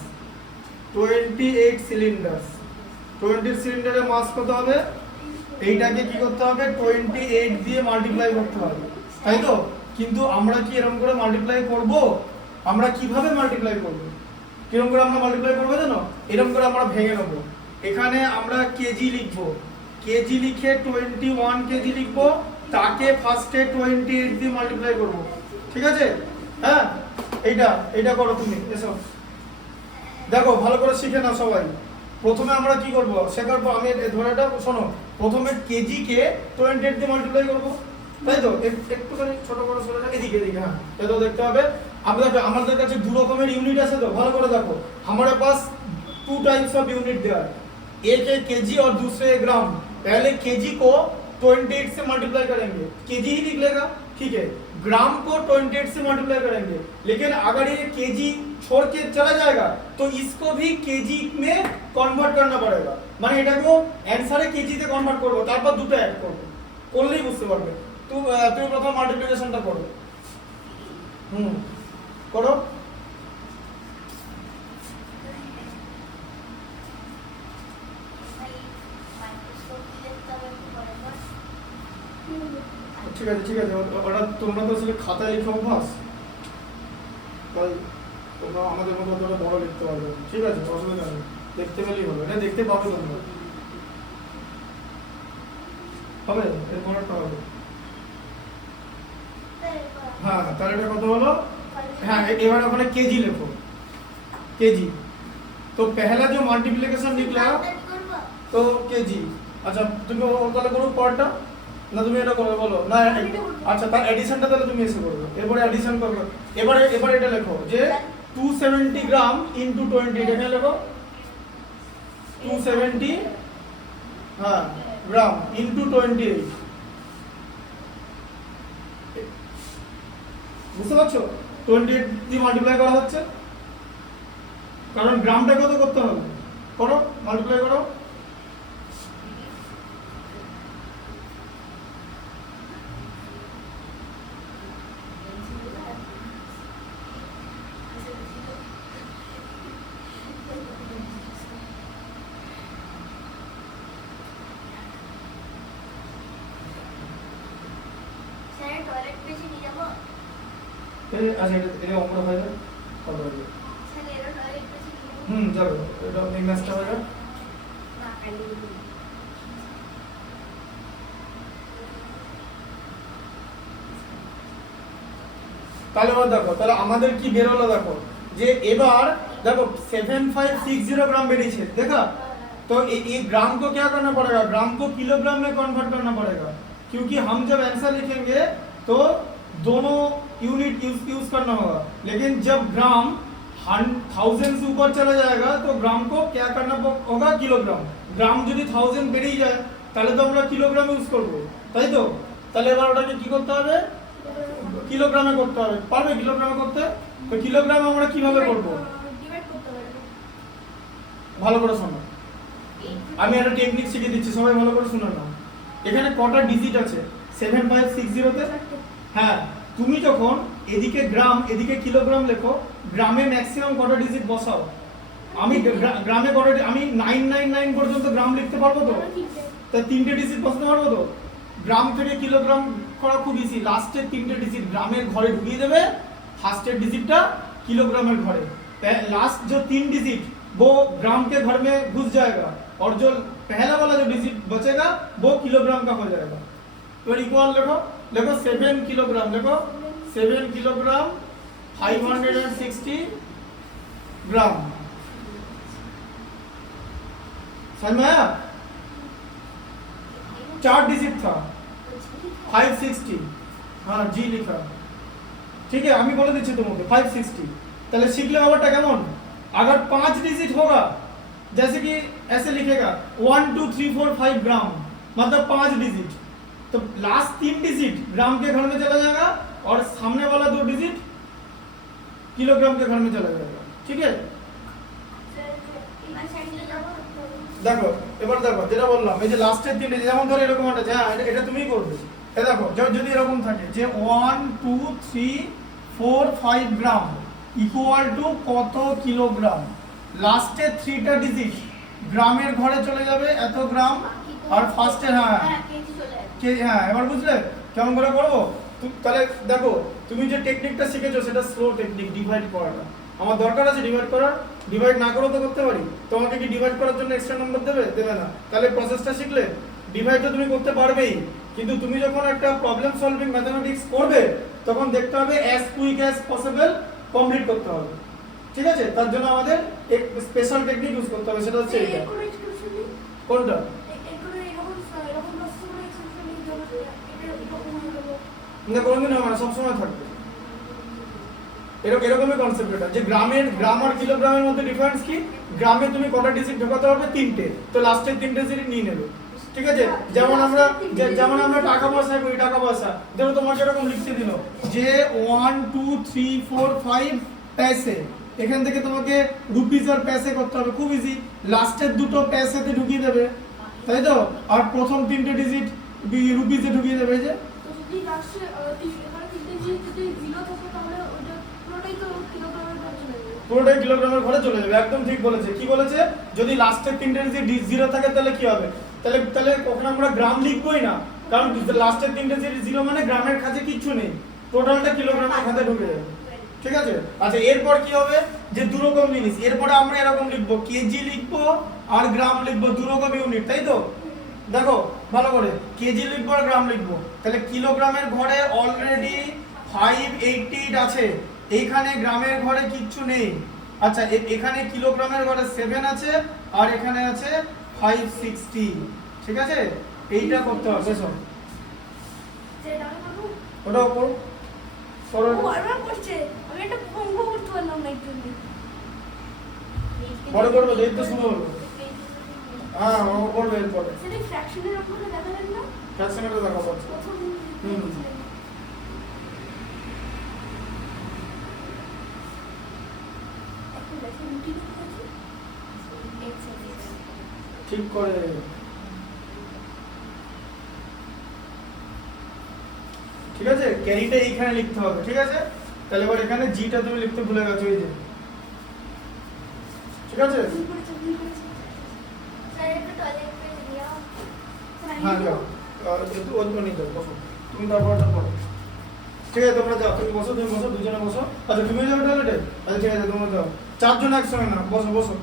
20 সিলিন্ডারের মাস কত হবে? এইটাকে কি করতে হবে? 28 দিয়ে মাল্টিপ্লাই করতে হবে, তাই তো? কিন্তু আমরা কি এরকম করে মাল্টিপ্লাই করব? আমরা কিভাবে মাল্টিপ্লাই করব? কিরকম করে আমরা মাল্টিপ্লাই করবো জানো? এরকম করে আমরা ভেঙে নেব। এখানে আমরা কেজি লিখবো, কেজি লিখে 21 কেজি লিখবো, তাকে ফার্স্টে 28 দিয়ে মাল্টিপ্লাই করব। ঠিক আছে, হ্যাঁ এইটা করো তুমি, এসো দেখো ভালো করে শিখে নাও সবাই। প্রথমে আমরা কি করব? শেখার পর আমি ধরে এটা শোনো, প্রথমে কেজিকে 28 দিয়ে মাল্টিপ্লাই করবো, তাই তো? একটুখানি ছোট করে সরে যাবে, এদিকে হ্যাঁ, এটা দেখতে হবে। আমাদের কাছে দু রকমের ইউনিট আছে তো, ভালো করে দেখো। हमारे पास 2 टाइप्स ऑफ यूनिट दिया है, एक है केजी और दूसरे है ग्राम। पहले केजी को 28 से मल्टीप्लाई करेंगे, केजी ही निकलेगा, ठीक है। ग्राम को 28 से मल्टीप्लाई करेंगे, लेकिन अगर ये केजी छोड़ के चला जाएगा तो इसको भी केजी में कन्वर्ट करना पड़ेगा। মানে এটাকেও অ্যানসারে কেজিতে কনভার্ট করব, তারপর দুটো অ্যাড করব, করলেই বুঝতে পারবে। তুমি প্রথম মাল্টিপ্লিকেশনটা করো। করো। ঠিক আছে ওটা তোমরা তো আসলে খাতায় লিখো অভ্যাস, তাই তোমরা আমাদের মতো অতটা বড় লিখতে পারবে। ঠিক আছে, অসুবিধা নেই, দেখতে পেলেই হবে। এটা দেখতে পাবে তোমরা, হবে এর পরেরটা হবে। হ্যাঁ, তাহলে এটা কত হলো? हाँ, एबार अपने केजी लिखो, केजी। तो पहला जो मल्टीप्लिकेशन निकला तो केजी। अच्छा তুমি তাহলে করো পরটা, না তুমি এটা করবে বলো না? আচ্ছা তার এডিশনটা তাহলে তুমি এসে করবে, এরপরে এডিশন করবে। এবারে এটা লেখো যে 270 গ্রাম ইনটু 20, এটা লেখো 270 হ্যাঁ গ্রাম ইনটু 28। বুঝতে পারছো? 28 দিয়ে মাল্টিপ্লাই করা হচ্ছে, কারণ গ্রামটা কত করতে হবে, করো মাল্টিপ্লাই করো। আচ্ছা এটা অঙ্কটা হয়ে যাবে কত হয়ে যাবে তাহলে এরা ডাইরেক্ট বেশি যাবে এটা এই ম্যাচটা হয়ে যাবে না আইডি তাহলে এবার দেখো তাহলে আমাদের কি বেরোলো দেখো যে এবার देखो 7560 ग्राम बेरिए देखा तो ये ग्राम को क्या करना पड़ेगा ग्राम को किलोग्राम में कन्वर्ट करना पड़ेगा क्योंकि हम जब आंसर लिखेंगे तो दोनों यूनिट यूज करना होगा लेकिन जब ग्राम 1000 से ऊपर चला जाएगा तो ग्राम को क्या करना होगा किलोग्राम ग्राम যদি 1000 বেরিয়ে যায় তাহলে তো আমরা কিলোগ্রাম ইউজ করব তাই তো তাহলে এবার ওটাকে কি করতে হবে কিলোগ্রামে করতে হবে পারবে কিলোগ্রামে করতে তো কিলোগ্রামে আমরা কিভাবে করব ডিভাইড করতে পারবে ভালো করে শোনো আমি একটা টেকনিক শিখিয়ে দিচ্ছি সবাই ভালো করে শুনে নাও এখানে কটা ডিজিট আছে 7560 তে হ্যাঁ তুমি যখন এদিকে গ্রাম এদিকে কিলোগ্রাম লেখো গ্রামে ম্যাক্সিমাম কটা ডিজিট বসাও আমি গ্রামে কটা আমি 999 পর্যন্ত গ্রাম লিখতে পারবো তো তা তিনটে ডিজিট বসাতে পারবো তো গ্রাম থেকে কিলোগ্রাম করা খুব ইজি লাস্টের তিনটে ডিজিট গ্রামের ঘরে ঢুকিয়ে দেবে फास्टेर डिजिट किलोग्राम घरे लास्ट जो 3 डिजिट वो ग्राम के घर में घुस जाएगा और जो पहला वाला जो डिजिट बचेगा वो किलोग्राम का हो जाएगा तो इक्वल देखो देखो 7 किलोग्राम देखो 7 किलोग्राम 560 ग्राम समझ में आया 4 डिजिट था 560 हाँ जी लिखा ठीक है আমি বলে দিচ্ছি তোমাকে 560 তাহলে শিখলে ব্যাপারটা কেমন अगर 5 डिजिट होगा जैसे कि ऐसे लिखेगा 1 2 3 4 5 ग्राम मतलब 5 डिजिट तो लास्ट 3 डिजिट ग्राम के घर में चला जाएगा और सामने वाला 2 डिजिट किलोग्राम के घर में चला जाएगा ठीक है দেখো এবার দেখো যেটা বললাম এই যে লাস্টের 3 ডিজিট যেমন ধরো এরকম একটা হ্যাঁ এটা তুমিই করবে এই দেখো যদি এরকম থাকে যে 1 2 3 4 5 গ্রাম ইকুয়াল টু কত কিলোগ্রাম লাস্টে 3টা ডিজিট গ্রামের ঘরে চলে যাবে এত গ্রাম আর ফার্স্টে হ্যাঁ হ্যাঁ এবার বুঝলে কেমন করে করব তাহলে দেখো তুমি যে টেকনিকটা শিখেছো সেটা স্লো টেকনিক ডিভাইড করাটা আমার দরকার আছে ডিভাইড করার ডিভাইড না করেও তো করতে পারি তোমাকে কি ডিভাইড করার জন্য এক্সট্রা নাম্বার দেবে না তাহলে প্রসেসটা শিখলে ডিভাইডটা তুমি করতে পারবেই কিন্তু তুমি যখন একটা প্রবলেম সলভিং ম্যাথমেটিক্স করবে তখন দেখতে হবে as quick as possible complete করতে হবে ঠিক আছে তার জন্য আমাদের এক স্পেশাল টেকনিক ইউজ করতে হবে সেটা হচ্ছে এটা কোনটা না কোনদিন হবে না সবসময় থাকবে এরকমই কনসেপ্ট এটা যে গ্রাম আর কিলোগ্রামের মধ্যে ডিফারেন্স কি গ্রামে তুমি কটা ডিজিট ঢোকাতে পারবে 3টে তো লাস্টের 3টে ডিজিট নিয়ে নেবে ঠিক আছে যেমন আমরা টাকা পয়সা করি টাকা পয়সা ধরো তোমাকে এরকম লিখতে দিল যে 1 2 3 4 5 पैसे এখান থেকে তোমাকে রুপিস আর पैसे করতে হবে খুব ইজি লাস্টের দুটো पैसेতে ঢুকিয়ে দেবে তাই তো আর প্রথম 3টে ডিজিট রুপিসে ঢুকিয়ে দেবে যে তো যদি লাস্টে 3টে ডিজিট যদি 0 থাকে তাহলে ওটা পুরোটাই তো কিলোগ্রামের ঘরে চলে যাবে পুরোটাই কিলোগ্রামের ঘরে চলে যাবে একদম ঠিক বলেছে কি বলেছে যদি লাস্টের 3টে ডিজিট 0 থাকে তাহলে কি হবে তাহলে ওখানে আমরা গ্রাম লিখবই না কারণ লাস্টের 3টে ডিজিট 0 মানে গ্রামের কাছে কিছু নেই টোটালটা কিলোগ্রামের খাতে ঢুকে যাবে ঠিক আছে আচ্ছা এরপর কি হবে যে দু রকম জিনিস এরপরে আমরা এরকম লিখবো কেজি লিখবো আর গ্রাম লিখবো দু রকম ইউনিট তাই তো দেখো ভালো করে কেজি লিখবো আর গ্রাম লিখবো তাহলে কিলোগ্রামের ঘরে অলরেডি 588 আছে এইখানে গ্রামের ঘরে কিচ্ছু নেই আচ্ছা এখানে কিলোগ্রামের ঘরে 7 আছে আর এখানে আছে 560 ঠিক আছে এইটা করতে হবে সব সেটা করব ওটা উপর সরল ও আবার করছে আমি একটা অঙ্ক করতে পারলাম না একটু বড় করবো দেখ তো শুরু হলো হ্যাঁ ও করবে এরপরে সেটা ফ্র্যাকশনের অঙ্কটা দেখালেন না ফ্র্যাকশনটা দেখা পড়ছে প্রথম ঠিক করে ঠিক আছে ক্যারিটা এইখানে লিখতে হবে ঠিক আছে তাহলে এবার এখানে জিটা তুমি লিখতে ভুলে গেছো এই যে ঠিক আছে স্যার একটু টয়লেট পেজ দিও হ্যাঁ যাও একটু ওই নিয়ে যাও বসো তুমি তারপরটা পড়ো ঠিক আছে তোমরা যাও, তুমি বসো দুজনে বসো। আচ্ছা তুমি যাও টয়লেটে? আচ্ছা ঠিক আছে তোমরা যাও, চারজন একসঙ্গে না, বসো বসো।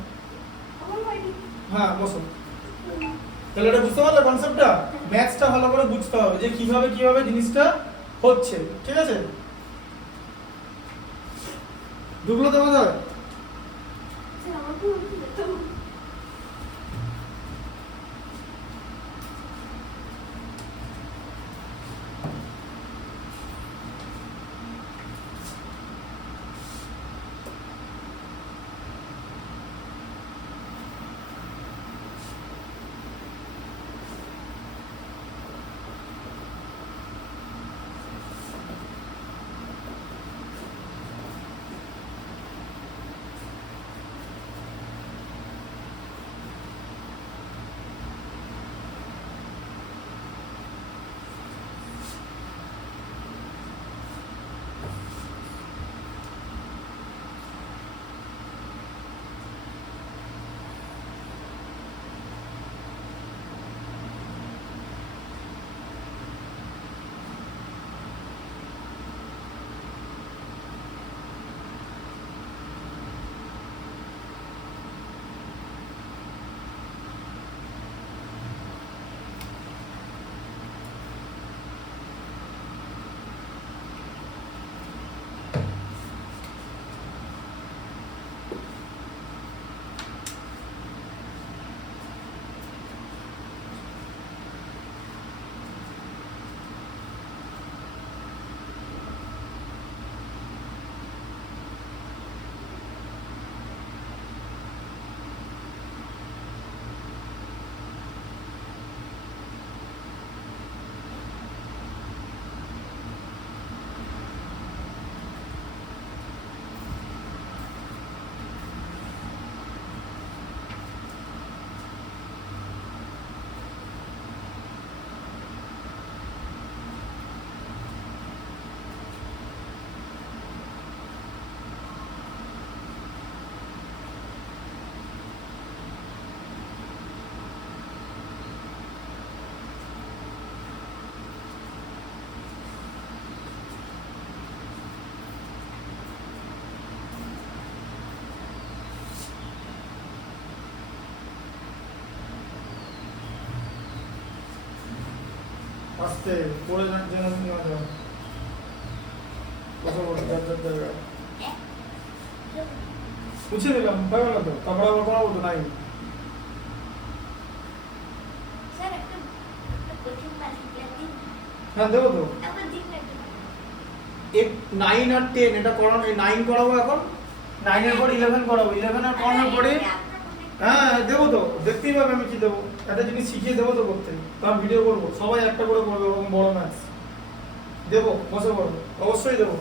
আমার হয়নি। হ্যাঁ বসো। তাহলে এটা বুঝতে পারলে কনসেপ্টটা? ম্যাথসটা ভালো করে বুঝতে হবে যে কিভাবে জিনিসটা হচ্ছে, ঠিক আছে? ঢুকলো তো মাথায়? স্যার আমার তো যেতে হবে। আস্তে পড়ে যেন নেওয়া যাবে। বসো বসো, যার জায়গা মুছে দিলাম, পাবে না তো, তারপরে আবার করাবো তো নাই। স্যার একটা কোচিং ক্লাস দিন। হ্যাঁ দেবো তো। একবার দিন না একটু। 9 আর 10 এটা করানো, 9 করাবো এখন, 9 এর পর 11 করাবো, 11 এর করানোর পরে হ্যাঁ দেবো তো, দেখতেই পাবে আমি কি দেবো, একটা জিনিস শিখিয়ে দেবো তো করতে, তার ভিডিও করবো, সবাই একটা করে করবে ওরকম বড় ম্যাথস দেবো, বসে পড়বো, অবশ্যই দেবো।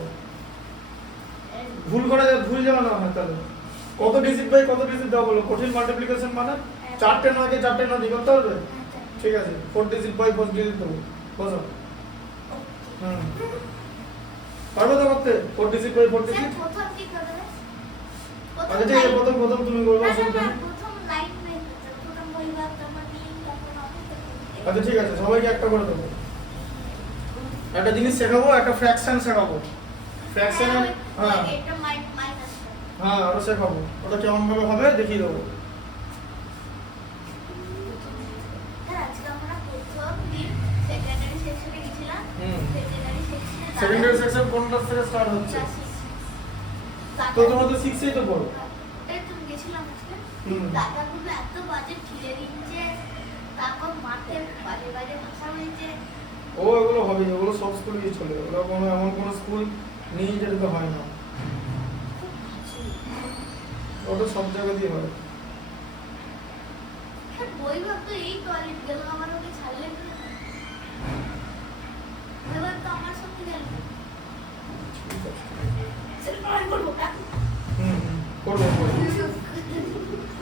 ভুল যাবে না হয় তাহলে। কত ডিজিট বাই কত ডিজিট দেওয়া বলো, কঠিন মাল্টিপ্লিকেশন মানে 4টে 9কে 4টে 9 দিয়ে করতে হবে। ঠিক আছে 4 ডিজিট বাই 4 ডিজিট দেবো, বসো। হুম পারবে তো করতে 4 ডিজিট বাই 4 স্যার ডিজিট? প্রথম কি করবে? আচ্ছা ঠিক আছে প্রথম তুমি করবে, অসুবিধা নেই। প্রথম লাইন নেই, প্রথম পরিবার, তারপর তিন, তারপর অফিস। আচ্ছা ঠিক আছে সবাইকে একটা করে দেবো। একটা জিনিস শেখাবো, একটা ফ্র্যাকশন শেখাবো, ফ্র্যাকশন হ্যাঁ এটা মাইনাস। হ্যাঁ ওটা শেখাবো, ওটা কেমন ভাবে হবে দেখিয়ে দেবো। স্যার আজকে আমরা প্রথম দিন সেকেন্ডারি সেকশনে গেছিলাম। হুম। সেকেন্ডারি সেকশনে সেকেন্ডারি সেকশন কোনটা থেকে স্টার্ট হচ্ছে? তো তোমরা তো 6 এই তো পড়ো। এই তো গেছিলাম আজকে। হুম। দাদাগুলো এত বাজে ঠেলে দিচ্ছে, তারপর মাঠে বাজে বাজে ভাষা বলছে। ও এগুলো হবে, এগুলো সব স্কুলেই চলে, ওগুলো কোনো এমন কোনো স্কুল নেই যেটাতে হয় না, ওটা সব জায়গাতেই হয়। স্যার বই ভাবতো এই টয়লেট গেল, আমার ওকে ছাড়লে তো এবার তো আমার সঙ্গে গেল। স্যার পড়াই করবো হুম করবো করবো।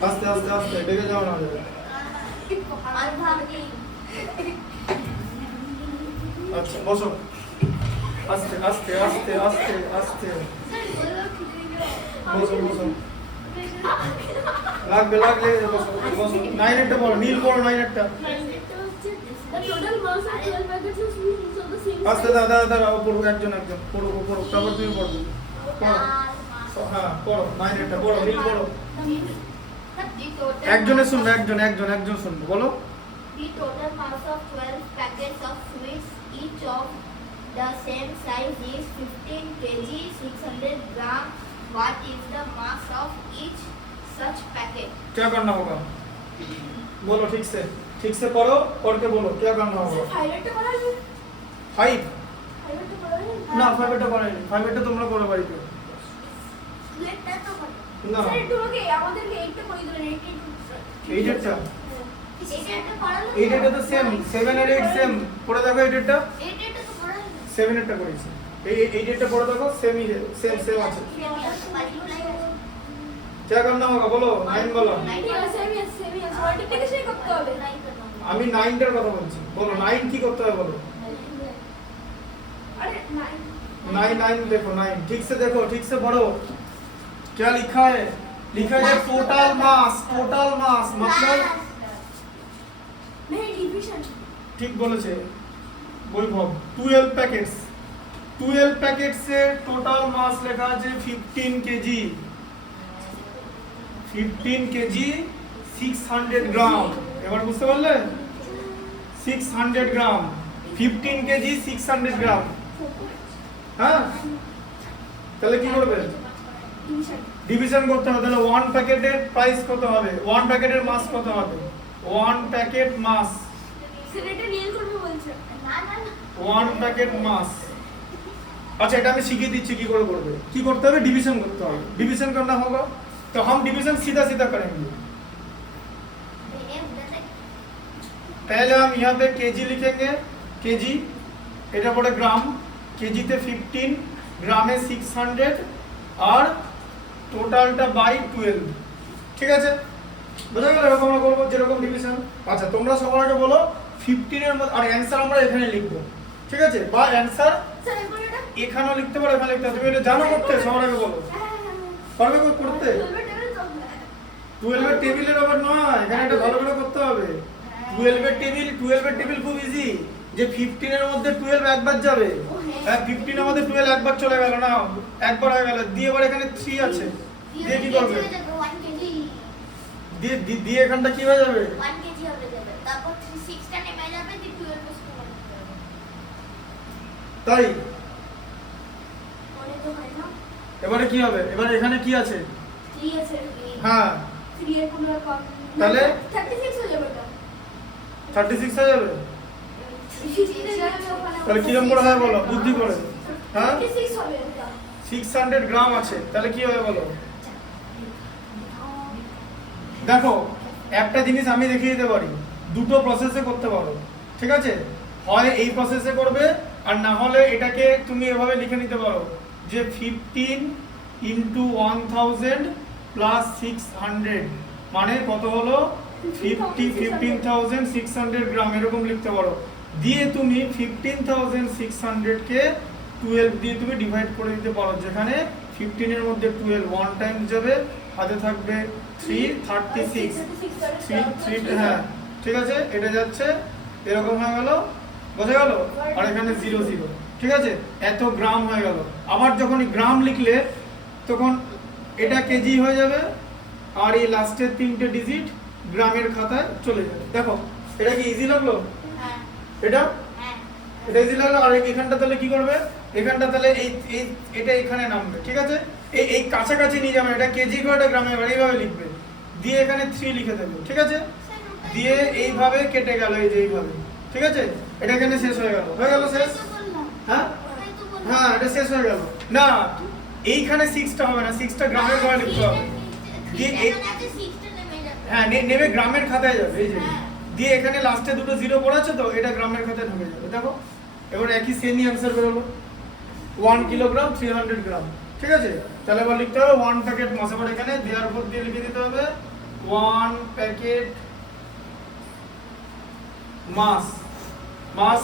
আস্তে আস্তে আস্তে ডেকে যাও না যাবে। আর ভাবি আচ্ছা বসো, আস্তে আস্তে আস্তে আস্তে আস্তে স্যার বই ভাব ঠেলে দিল। বসো বসো, লাগবে লাগলে বসো বসো। 9 একটা পড়ো, নীল পড়ো 9 একটা। The total mass of 12 packets of sweets of the আস্তে দাদা দাদা পড়ো একজন পড়ো পড়ো তারপর তুমি পড়বে পড়ো হ্যাঁ পড়ো 9 এটা পড়ো নীল পড়ো একজনে শুনবে একজন শুনবে বলো The total mass of 12 packets of sweets, each of the same size, is 15 kg, 600 gram. What is the mass of each such packet? क्या करना होगा बोलो ठीक से पढ़ो पढ़ के बोलो क्या करना होगा 5 না 5 এটা পড়াইনি 5 এটা তোমরা করো বাড়িতে এটা তো বলো। না স্যার একটু আমাদেরকে এইটা করে দিবেন এই ডেটটা এটা পড়ালো। এই ডেটটা তো সেম 7 আর 8 সেম পড়ে দেখো এই ডেটটা এটা তো পড়ালো। 7 এরটা করেছি এই ডেটটা পড়ে দেখো সেম আছে क्या करना होगा बोलो 9 बोलो সেমি মাল্টিপ্লিকেশন করতে হবে আমি 9 টার কথা বলছি বলো 9 কি করতে হবে বলো আরে 9 देखो 9 ठीक से पढ़ो क्या लिखा है टोटल मास मतलब नहीं डिवीजन ठीक বলেছে বৈভব 12 पैकेट से टोटल मास লেখা আছে 15 কেজি 600 গ্রাম এবার বুঝতে পারলে 600 গ্রাম 15 কেজি 600 গ্রাম হ্যাঁ তাহলে কি করবে ডিভিশন ডিভিশন করতে হবে তাহলে 1 প্যাকেটের প্রাইস কত হবে 1 প্যাকেটের মাস কত হবে 1 প্যাকেট মাস স্যার এটা রিয়েল করবে বলছে না 1 প্যাকেট মাস अच्छा এটা আমি শিখিয়ে দিচ্ছি কি করে করবে কি করতে হবে डिवीजन করতে হবে डिवीजन करना होगा तो हम डिवीजन सीधा सीधा करेंगे पहले हम यहाँ पे केजी लिखेंगे केजी এটা পড়ে গ্রাম কেজিতে 15 গ্রামে 600 আর টোটালটা বাই 12 ঠিক আছে বুঝা গেল এরকম আমরা করব যেরকম ডিভিশন আচ্ছা তোমরা সবার আগে বলো 15 এর মধ্যে আর অ্যানসার আমরা এখানে লিখব ঠিক আছে বা অ্যানসার স্যার একবার এটা এখানেও লিখতে পারো এখানে লিখতে পারো তুমি এটা জানো করতে সবার আগে বলো পারবে করতে 12 এর টেবিলের ওপর নয় এখানে এটা ভালো করে করতে হবে 12 এর টেবিল খুব ইজি যে 15 এর মধ্যে 12 একবার যাবে হ্যাঁ 15 এর মধ্যে 12 একবার চলে গেল না একবার হয়ে গেল দিয়ে এবার এখানে 3 আছে দিয়ে কি করবে 1 কেজি দিয়ে এখানটা কি হয়ে যাবে 1 কেজি হবে যাবে তারপর 6 টা নেমে যাবে দি 12 এর স্কোর তাই পরে তো হয় না এবারে কি হবে এবারে এখানে কি আছে 3 আছে হ্যাঁ 3 এর কোনো কম তাহলে 36 হয়ে যাবে এটা 36 হয়ে যাবে তাহলে কিরকম করে হয় বলো বুদ্ধি করে হ্যাঁ 36 হবে এটা 600 গ্রাম আছে তাহলে কি হবে বলো দেখো একটা জিনিস আমি দেখিয়ে দিতে পারি দুটো প্রসেসে করতে পারো ঠিক আছে হয় এই প্রসেসে করবে আর না হলে এটাকে তুমি এভাবে লিখে নিতে পারো যে 15 * 1000 + 600 মানে কত হলো 15,600 গ্রাম এরকম লিখতে পারো দিয়ে তুমি 15,600 কে 12 দিয়ে তুমি ডিভাইড করে দিতে পারো যেখানে 15 এর মধ্যে 12 ওয়ান টাইম যাবে হাতে থাকবে 336 3 হ্যাঁ ঠিক আছে এটা যাচ্ছে এরকম হয়ে গেল বোঝা গেল আর এখানে 00 ঠিক আছে এত গ্রাম হয়ে গেল আবার যখন গ্রাম লিখলে তখন এটা কেজি হয়ে যাবে আর এই লাস্টের তিনটে ডিজিট গ্রামের খাতায় চলে যাবে দেখো এটা কি ইজি লাগলো হ্যাঁ এটা হ্যাঁ এটা ইজি লাগলো আর এখানটা তাহলে কি করবে এখানটা তাহলে এই এটা এখানে নামবে ঠিক আছে এই কাছাকাছি নিয়ে যাবে এটা কেজি করে এটা গ্রামে এইভাবে লিখবে দিয়ে এখানে 3 লিখে দেবে ঠিক আছে দিয়ে এইভাবে কেটে গেল এই যে এইভাবে ঠিক আছে এটা এখানে শেষ হয়ে গেল শেষ হ্যাঁ হ্যাঁ এটা শেষ হয়ে গেল না এইখানে 6টা হবে না 6টা গ্রামের ঘরে লিখতে হবে দিয়ে হ্যাঁ নেবে গ্রামের খাতায় যাবে এই যে দিয়ে এখানে লাস্টে দুটো জিরো পড়ে আছে তো এটা গ্রামের খাতায় ঢুকে যাবে দেখো এবার একই সেমই आंसर বের হলো 1 কিলোগ্রাম 300 গ্রাম ঠিক আছে তাহলে এবার লিখতে হবে 1 প্যাকেট মাস এবার এখানে দেওয়ার পর দিয়ে লিখে দিতে হবে 1 প্যাকেট মাস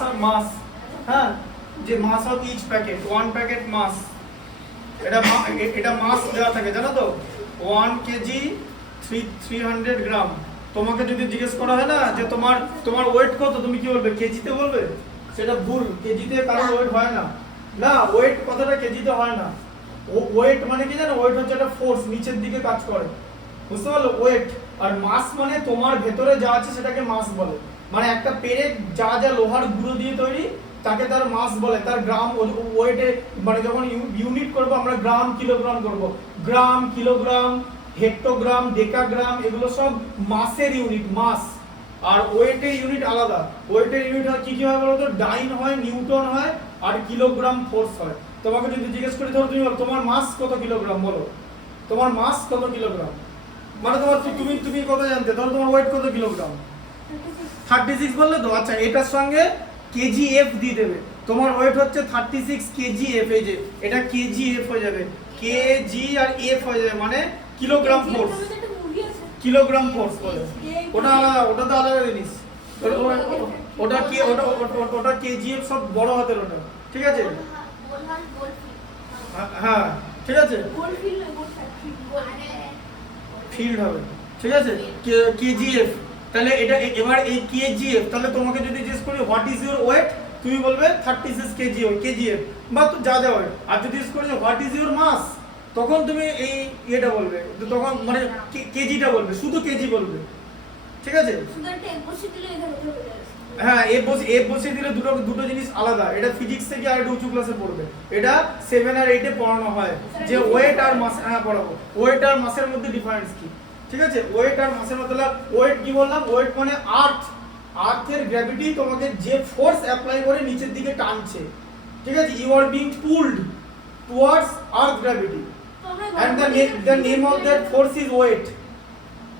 আর মাস হ্যাঁ যে মাস অফ ইচ প্যাকেট 1 প্যাকেট মাস এটা মাস দেওয়া থাকে জানো তো 1 কেজি 300 গ্রাম তোমাকে যদি জিজ্ঞেস করা হয় না যে তোমার ওয়েট কত তুমি কি বলবে কেজিতে বলবে সেটা ভুল, কেজিতে কারো ওয়েট হয় না। না, ওয়েট কথাটা কেজিতে হয় না। ওয়েট মানে কি জানো, ওয়েট হচ্ছে একটা ফোর্স, নিচের দিকে কাজ করে, বুঝতে পারলো? ওয়েট আর মাস মানে তোমার ভেতরে যা আছে সেটাকে মাস বলে। মানে একটা পেরেক যা যা লোহার গুঁড়ো দিয়ে তৈরি তাকে তার মাস বলে, তার গ্রাম ওয়েটে, মানে যখন ইউনিট করবো আমরা গ্রাম কিলোগ্রাম করব, গ্রাম কিলোগ্রাম হেক্টোগ্রাম ডেকাগ্রাম এগুলো সব মাসের ইউনিট, মাস। আর ওয়েটের ইউনিট আলাদা। ওয়েটের ইউনিট হয় কি কি হয় বলো তো, ডাইন হয়, নিউটন হয়, আর কিলোগ্রাম ফোর্স হয়। তোমাকে যদি জিজ্ঞেস করি ধরো তুমি বলো তোমার মাস কত কিলোগ্রাম, বলো তোমার মাস কত কিলোগ্রাম, মানে তোমার তুমি কত জানতে, ধরো তোমার ওয়েট কত কিলোগ্রাম, 36 বললে তো। আচ্ছা, এটার সঙ্গে কেজিএফ দিয়ে দেবে, তোমার ওয়েট হচ্ছে 36 কেজিএফ, এই যে এটা কেজিএফ হয়ে যাবে, কেজি আর এফ হয়ে যাবে, মানে কিলোগ্রাম ফোর্স, কিলোগ্রাম ফোর্স বলে। ওটা আলাদা, ওটা তো আলাদা জিনিস। ওটা কি, ওটা কেজিএফ সব বড় হাতের ওটা, ঠিক আছে? হ্যাঁ ঠিক আছে, ফিল্ড হবে, ঠিক আছে, কেজিএফ। তাহলে এটা এবার এই কেজিএফ, তাহলে তোমাকে যদি জিজ্ঞেস করি হোয়াট ইজ ইউর ওয়েট, তুমি বলবে 36 কেজিএফ বা তো যা যা ওয়েট। আর যদি জিজ্ঞেস করি হোয়াট ইজ ইউর মাস, তখন তুমি এই এটা বলবে, তখন মানে কেজিটা বলবে, শুধু কেজি বলবে, ঠিক আছে? হ্যাঁ, এ বসিয়ে দিলে দুটো জিনিস আলাদা। এটা ফিজিক্স থেকে আর একটু উঁচু ক্লাসে পড়বে, এটা 7 আর 8 এ পড়ানো হয় যে ওয়েট আর মাস। হ্যাঁ পড়াবো, ওয়েট আর মাসের মধ্যে ডিফারেন্স কি, ঠিক আছে? ওয়েট আর মাসের মধ্যে, ওয়েট কি বললাম, ওয়েট মানে আর্থের গ্র্যাভিটি তোমাকে যে ফোর্স অ্যাপ্লাই করে নিচের দিকে টানছে, ঠিক আছে? You are being pulled towards earth gravity and the name of that force is weight.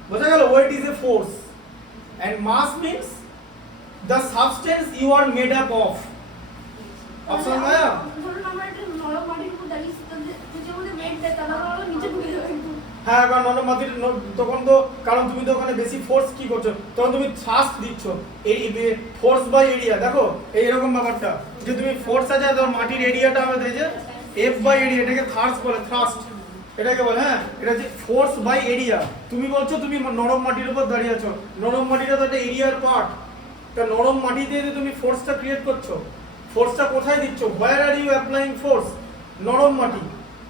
বোঝা গেল? weight is a force and mass means the substance you are made up of. Option মায়া, ধরুন আমরা একটা নরম মাটির উপর দাঁড়িয়ে যদি আমাদের ওয়েট দেয় তাহলে আমরা নিচে ঢুকে যাবে। হ্যাঁ, কারণ নরম মাটির তখন তো, কারণ তুমি তো ওখানে বেশি ফোর্স কি করছো, তখন তুমি থ্রাস্ট দিচ্ছ, এই ফোর্স বাই এরিয়া। দেখো এইরকম ব্যাপারটা, যে তুমি ফোর্স আছে তোমার মাটির এরিয়াটা হবে, এই যে এফ বাই এরিয়া, এটাকে থ্রাস্ট বলে, থ্রাস্ট এটাকে বলে। হ্যাঁ, এটা যে ফোর্স বাই এরিয়া। তুমি বলছো তুমি নরম মাটির উপর দাঁড়িয়ে আছো, নরম মাটিটা তো একটা এরিয়ার পার্ট, তা নরম মাটি দিয়ে যে তুমি ফোর্সটা ক্রিয়েট করছো, ফোর্সটা কোথায় দিচ্ছ, হোয়ার আর ইউ অ্যাপ্লাইং ফোর্স? নরম মাটি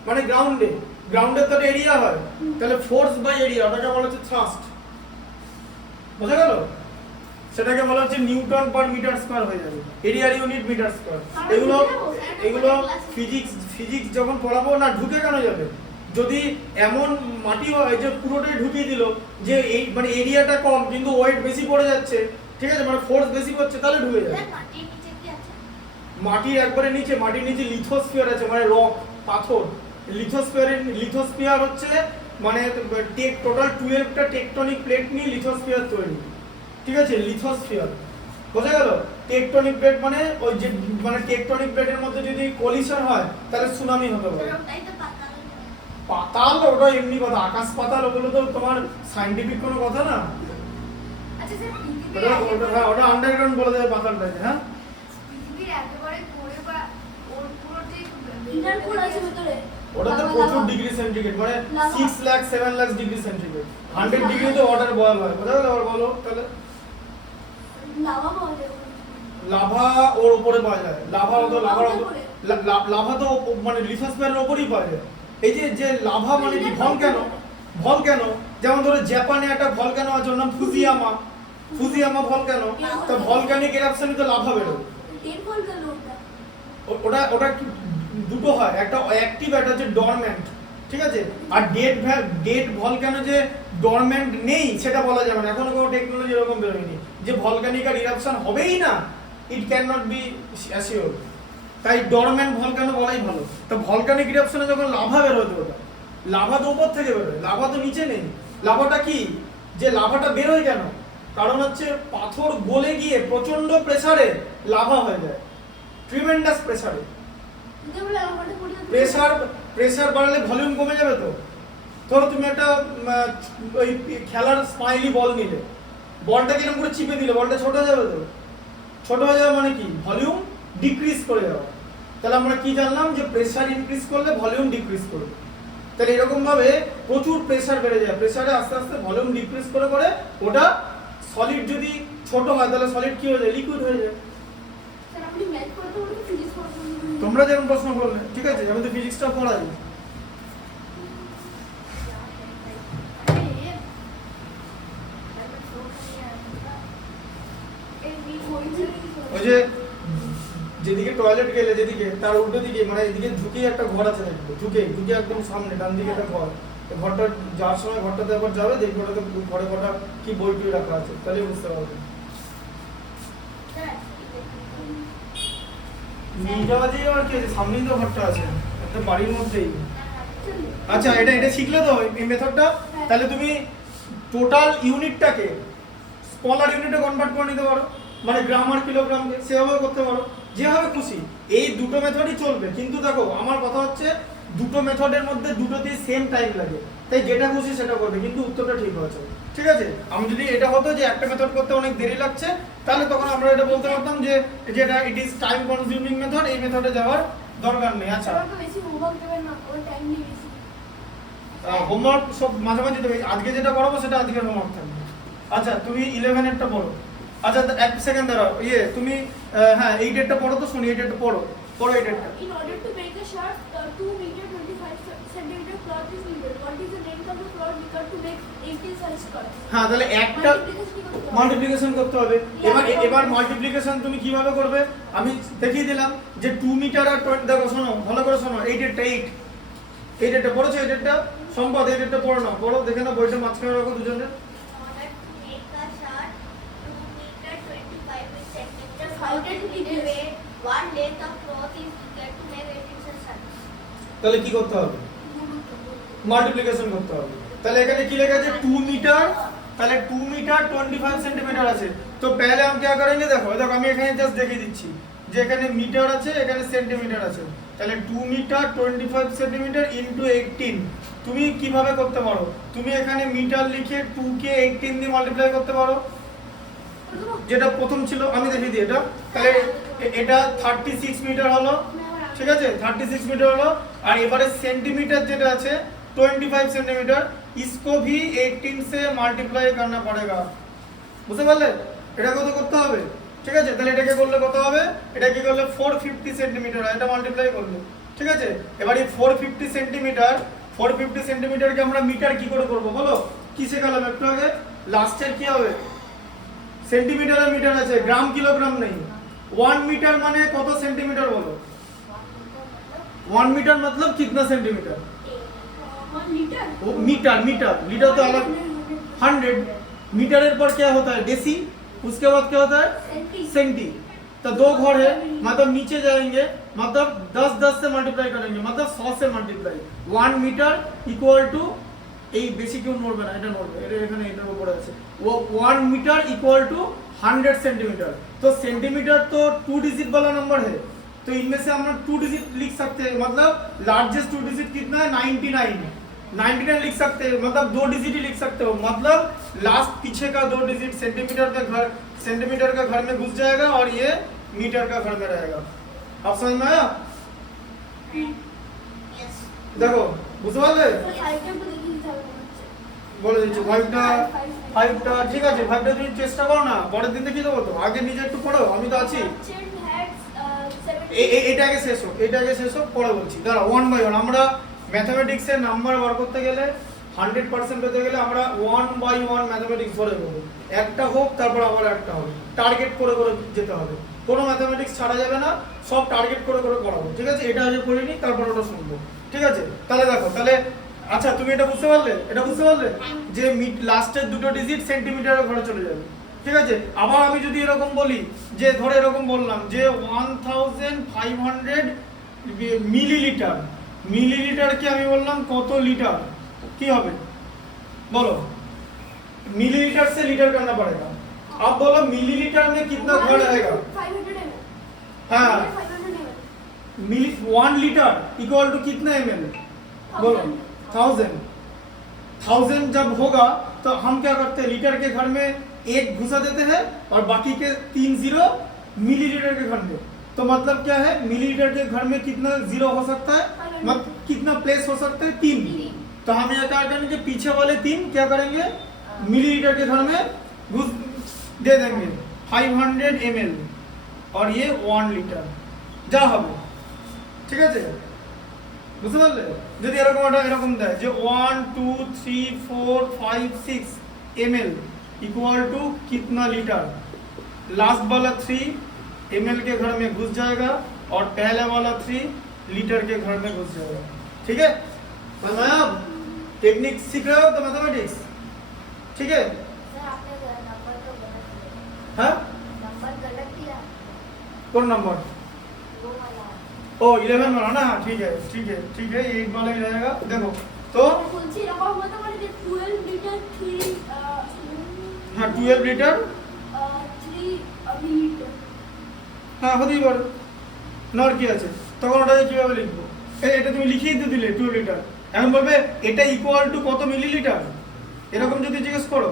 মানে গ্রাউন্ডে, গ্রাউন্ডের তো একটা এরিয়া হয়, তাহলে ফোর্স বাই এরিয়া, ওটাকে বলা হচ্ছে থ্রাস্ট। বোঝা গেল? সেটাকে বলা হচ্ছে নিউটন পার মিটার স্কয়ার হয়ে যাবে, এরিয়ার ইউনিট মিটার স্কয়ার। এগুলো ফিজিক্স যখন পড়াবো না, ঢুকে কেন যাবে? যদি এমন মাটি হয় যে পুরোটাই ঢুকিয়ে দিল, যে এই মানে এরিয়াটা কম কিন্তু ওয়েট বেশি পড়ে যাচ্ছে, ঠিক আছে, মানে ফোর্স বেশি করছে, তাহলে ঢুকে যাবে। মাটির একবারে নিচে, মাটির নিচে লিথোস্ফিয়ার আছে, মানে রক, পাথর। লিথোস্ফিয়ার হচ্ছে মানে টোটাল 12টা টেকটনিক প্লেট নিয়ে লিথোস্ফিয়ার তৈরি, ঠিক আছে? লিথোস্ফিয়ার, বোঝা গেল? টেকটনিক প্লেট মানে ওই যে, মানে টেকটনিক প্লেটের মধ্যে যদি কলিশন হয় তাহলে সুনামি হতে পারে। পাতাল ওটা এমনি কথা, আকাশ পাতাল ওগুলো তো তোমার সায়েন্টিফিক কোনো কথা না। আচ্ছা স্যার, ওটা আন্ডারগ্রাউন্ড বলে দেবে পাতালটাকে। হ্যাঁ, পৃথিবীর একেবারে কোরে বা ওর পুরো যে ইনার কোর আছে ভিতরে, ওটা তো প্রচুর ডিগ্রি সেন্টিগ্রেড, মানে 6 lakh 7 lakh degree centigrade, 100 degree তো ওয়াটার বয়েল হয়। বোঝা গেল? আবার বলো তাহলে। লাভা পাওয়া যায়, লাভা ওর উপরে পাওয়া যায়, লাভা তো মানে লিথোস্ফিয়ারের উপরেই পাওয়া যায়। এই যে লাভা মানে কি, ভলক্যানো, যেমন ধরো জাপানে একটা ভলক্যানো আছে, ওর নাম ফুজিয়ামা ভলক্যানো। তো ভলক্যানিক এরাপশনে তো লাভা বেরোয়। ডেড ভলক্যানো ওটা দুটো হয়, একটা অ্যাক্টিভ, একটা হচ্ছে ডরম্যান্ট, ঠিক আছে? আর ডেড ভলক্যানো যে ডরম্যান্ট নেই সেটা বলা যাবে না, এখনো কোনো টেকনোলজি এরকম বেরোয়নি যে ভলক্যানিক আর ইরাপশন হবেই না, it can not be assure. তাই ডরম্যান্ট ভলক্যানো বলাই ভালো। তো ভলক্যানিক ইরাপশনে যখন লাভা বেরোবে, ওটা লাভা তো উপর থেকে বেরোয়, লাভা তো নিচে নেই। লাভাটা কি, যে লাভাটা বেরোয় কেন? কারণ হচ্ছে পাথর গলে গিয়ে প্রচন্ড প্রেসারে লাভা হয়ে যায়, ট্রিমেন্ডাস প্রেসারে। প্রেসার বাড়ালে ভলিউম কমে যাবে। তো ধরো তুমি একটা ওই খেলার স্মাইলি বল নিলে, বলটা কিরকম করে চিপে দিলে বলটা ছোট হয়ে যাবে। তো ছোট হয়ে যাবে মানে কি, ভলিউম ডিক্রিজ করে যাওয়া। তাহলে আমরা কি জানলাম, যে প্রেসার ইনক্রিজ করলে ভলিউম ডিক্রিজ করবে। তাহলে এরকম ভাবে প্রচুর প্রেসার বেড়ে যায়, প্রেসারে আস্তে আস্তে ভলিউম ডিক্রিজ করে ওটা সলিড যদি ছোট হয় তাহলে সলিড কি হয়ে যায়, লিকুইড হয়ে যায়। তোমরা যেমন প্রশ্ন করলে, ঠিক আছে? আমি তো ফিজিক্সটা পড়াই। ওই যে যেদিকে টয়লেট গেলে যেদিকে তার উল্টো দিকে মানে এদিকে ঝুঁকে একটা ঘর আছে দেখবে, ঝুঁকে ঝুঁকে একদম সামনে ডান দিকে একটা ঘর। ঘরটা যাওয়ার সময় ঘরটাতে একবার যাবে, দেখবে ওটাতে ঘরে কটা কি বই টই রাখা আছে, তাহলে বুঝতে পারবে। নিয়ে যাওয়া দিয়ে আর কি আছে, সামনেই তো ঘরটা আছে একটা বাড়ির মধ্যেই। আচ্ছা, এটা শিখলে তো এই মেথডটা। তাহলে তুমি টোটাল ইউনিটটাকে স্মলার ইউনিটে কনভার্ট করে নিতে পারো, মানে গ্রাম আর কিলোগ্রামকে সেভাবে করতে পারো, যেভাবে খুশি। এই দুটো মেথডই চলবে, কিন্তু দেখো আমার কথা হচ্ছে দুটো মেথডের মধ্যে দুটোতেই সেম টাইম লাগে, তাই যেটা খুশি সেটা করবে, কিন্তু উত্তরটা ঠিক হয়েছে। ঠিক আছে? আমি যদি এটা হতো যে একটা মেথড করতে অনেক দেরি লাগছে, তাহলে তখন আমরা এটা বলতে পারতাম যে এটা it is time consuming method, এই মেথডে যাওয়ার দরকার নেই। আচ্ছা, হোমওয়ার্ক সব মাঝে মাঝে দেবে, আজকে যেটা করাবো সেটা আজকের হোমওয়ার্ক থাকবে। আচ্ছা, তুমি 11 এরটা পড়ো। আচ্ছা, এক সেকেন্ড দাঁড়াও, তুমি হ্যাঁ এই ডেটটা পড়ো তো, শুনি এই ডেটটা পড়ো এই ডেটটা। In order to make a sharp 2 meter 25 centimeter cloth is needed. What is the length of the cloth required to make 18 such cloths? হ্যাঁ, তাহলে একটা মাল্টিপ্লিকেশন করতে হবে। এবার মাল্টিপ্লিকেশন তুমি কিভাবে করবে আমি দেখিয়ে দিলাম, যে 2 মিটার আর 20, দেখো শোনো ভালো করে শোনো, এই ডেটটা পড়েছো, এই ডেটটা সম্পদ, এই ডেটটা পড়ো না, পড়ো দেখে না, বইটা মাঝখানে রাখো দুজনে। তাহলে কি করতে হবে? মাল্টিপ্লিকেশন করতে হবে। তাহলে এখানে কি লেখা আছে? 2 मीटर, তাহলে 2 मीटर 25 সেন্টিমিটার আছে। তো पहले हम क्या करेंगे, দেখো আমি এখানে জাস্ট দেখিয়ে দিচ্ছি যে এখানে মিটার আছে, এখানে সেন্টিমিটার আছে। তাহলে 2 मीटर 25 সেন্টিমিটার ইনটু 18। তুমি কিভাবে করতে পারো? তুমি এখানে মিটার লিখে 2 কে 18 দিয়ে মাল্টিপ্লাই করতে পারো, যেটা প্রথম ছিল। আমি দেখিয়ে দিই এটা। তাহলে এটা 36 মিটার হলো, ঠিক আছে? 36 মিটার হলো। আর এবারে সেंटीमीटर যেটা আছে 25 सेंटीमीटर, इसको भी 18 से मल्टीप्लाई करना पड़ेगा। বুঝতে পারলে? এটা কত করতে হবে? ঠিক আছে? তাহলে এটাকে করলে কত হবে? এটা কি করলে 450 সেন্টিমিটার, এটা মাল্টিপ্লাই করলে, ঠিক আছে? এবার এই 450 সেন্টিমিটারকে আমরা মিটার কি করে করব বলো? কি শেখালাম একটু আগে? লাস্টের কি হবে? সেন্টিমিটার আর মিটার আছে, গ্রাম কিলোগ্রাম নেই। 1 मीटर মানে কত সেন্টিমিটার বলো? 1 मीटर मतलब कितना सेंटीमीटर? 1 लीटर। वो मीटर तो अलग। 100 मीटर पर क्या होता है? डेसी। उसके बाद क्या होता है? सेंटी। तो दो घर है, मतलब नीचे जाएंगे, मतलब 10 से मल्टीप्लाई करेंगे, मतलब 100 से मल्टीप्लाई। 1 मीटर इक्वल टू এই বেশি কেউ নড়বে না, এটা নড়বে, এটা এখানে এটার উপরে আছে। वो 1 मीटर इक्वल टू 100 सेंटीमीटर। तो सेंटीमीटर तो 2 डिजिट वाला नंबर है, तो इनमें से हम 2 डिजिट लिख सकते हैं, मतलब लार्जेस्ट 2 डिजिट कितना है? 99 लिख सकते हैं, मतलब 2 डिजिट ही लिख सकते हो, मतलब लास्ट पीछे का 2 डिजिट सेंटीमीटर का घर में घुस जाएगा और ये मीटर का घर में रहेगा। अब समझ में आया? देखो বুঝতে পারলে? বলে দিচ্ছি 5টা ঠিক আছে, 5টা তুমি চেষ্টা করো না, পরের দিন দেখিয়ে দেবো তো, আগে নিজে একটু পড়ো, আমি তো আছি। এটাকে শেষ হোক, পরে বলছি। দাঁড়া, 1 বাই 1 আমরা ম্যাথমেটিক্সে নাম্বার বার করতে গেলে 100% পেতে গেলে আমরা 1 বাই 1 ম্যাথমেটিক্স ধরে করবো, একটা হোক তারপর আবার একটা হবে, টার্গেট করে যেতে হবে, কোনো ম্যাথমেটিক্স ছাড়া যাবে না, সব টার্গেট করে করাবো, ঠিক আছে? এটা আগে করিনি, তারপর ওটা শুনবো, ঠিক আছে? তাহলে দেখো, তাহলে আচ্ছা তুমি এটা বুঝতে পারলে যে লাস্টের দুটো ডিজিট সেন্টিমিটারের ঘরে চলে যাবে, ঠিক আছে? আবার আমি যদি এরকম বলি, যে ধরে এরকম বললাম যে 1500 মিলিলিটারকে আমি বললাম কত লিটার, কি হবে बोलो? मिलीलीटर से लीटर करना पड़ेगा। अब बोलो मिलीलीटर में कितना घर आएगा? 500 ml। हाँ, 500 ml। 1 लीटर इक्वल टू कितना ml? बोलो 1000 जब होगा तो हम क्या करते हैं? लीटर के घर में 1 घुसा देते हैं और बाकी के 3 जीरो मिलीलीटर के घर में। तो मतलब क्या है? मिलीलीटर के घर में कितना जीरो हो सकता है, मतलब कितना प्लेस हो सकता है? 3। तो हम ये क्या करेंगे? पीछे वाले 3 क्या करेंगे? मिलीलीटर के घर में घुस दे देंगे 500 ml और ये 1 लीटर जा হবে। ঠিক আছে, বুঝতে পারলে? যদি এরকম একটা এরকম দেয় যে 1 2 3 4 5 6 ml इक्वल टू कितना लीटर, लास्ट वाला 3 ml के घर में घुस जाएगा और पहले वाला 3 लीटर के घर में घुस जाएगा। ठीक है, अब टेक्निक सीख रहे हो तो मैथमेटिक्स, ठीक है? सर आपने नंबर तो गलत दिया। हाँ, नंबर गलत दिया, कौन नंबर? वो वाला। ओ 11 वाला ना, ठीक है ठीक है ठीक है, ये एक वाला ही रहेगा। देखो तो বলছি এরকম হতে পারে যে 12 লিটার 3 हाँ 12 লিটার 3 মিলিলিটার। হ্যাঁ হতেই পারে, নর কি আছে তখন ওটাকে কিভাবে লিখবো? এটা তুমি লিখিয়ে তো দিলে 12 লিটার, এখন বলবে এটা ইকুয়াল টু কত মিলিলিটার, এরকম যদি জিজ্ঞেস করো,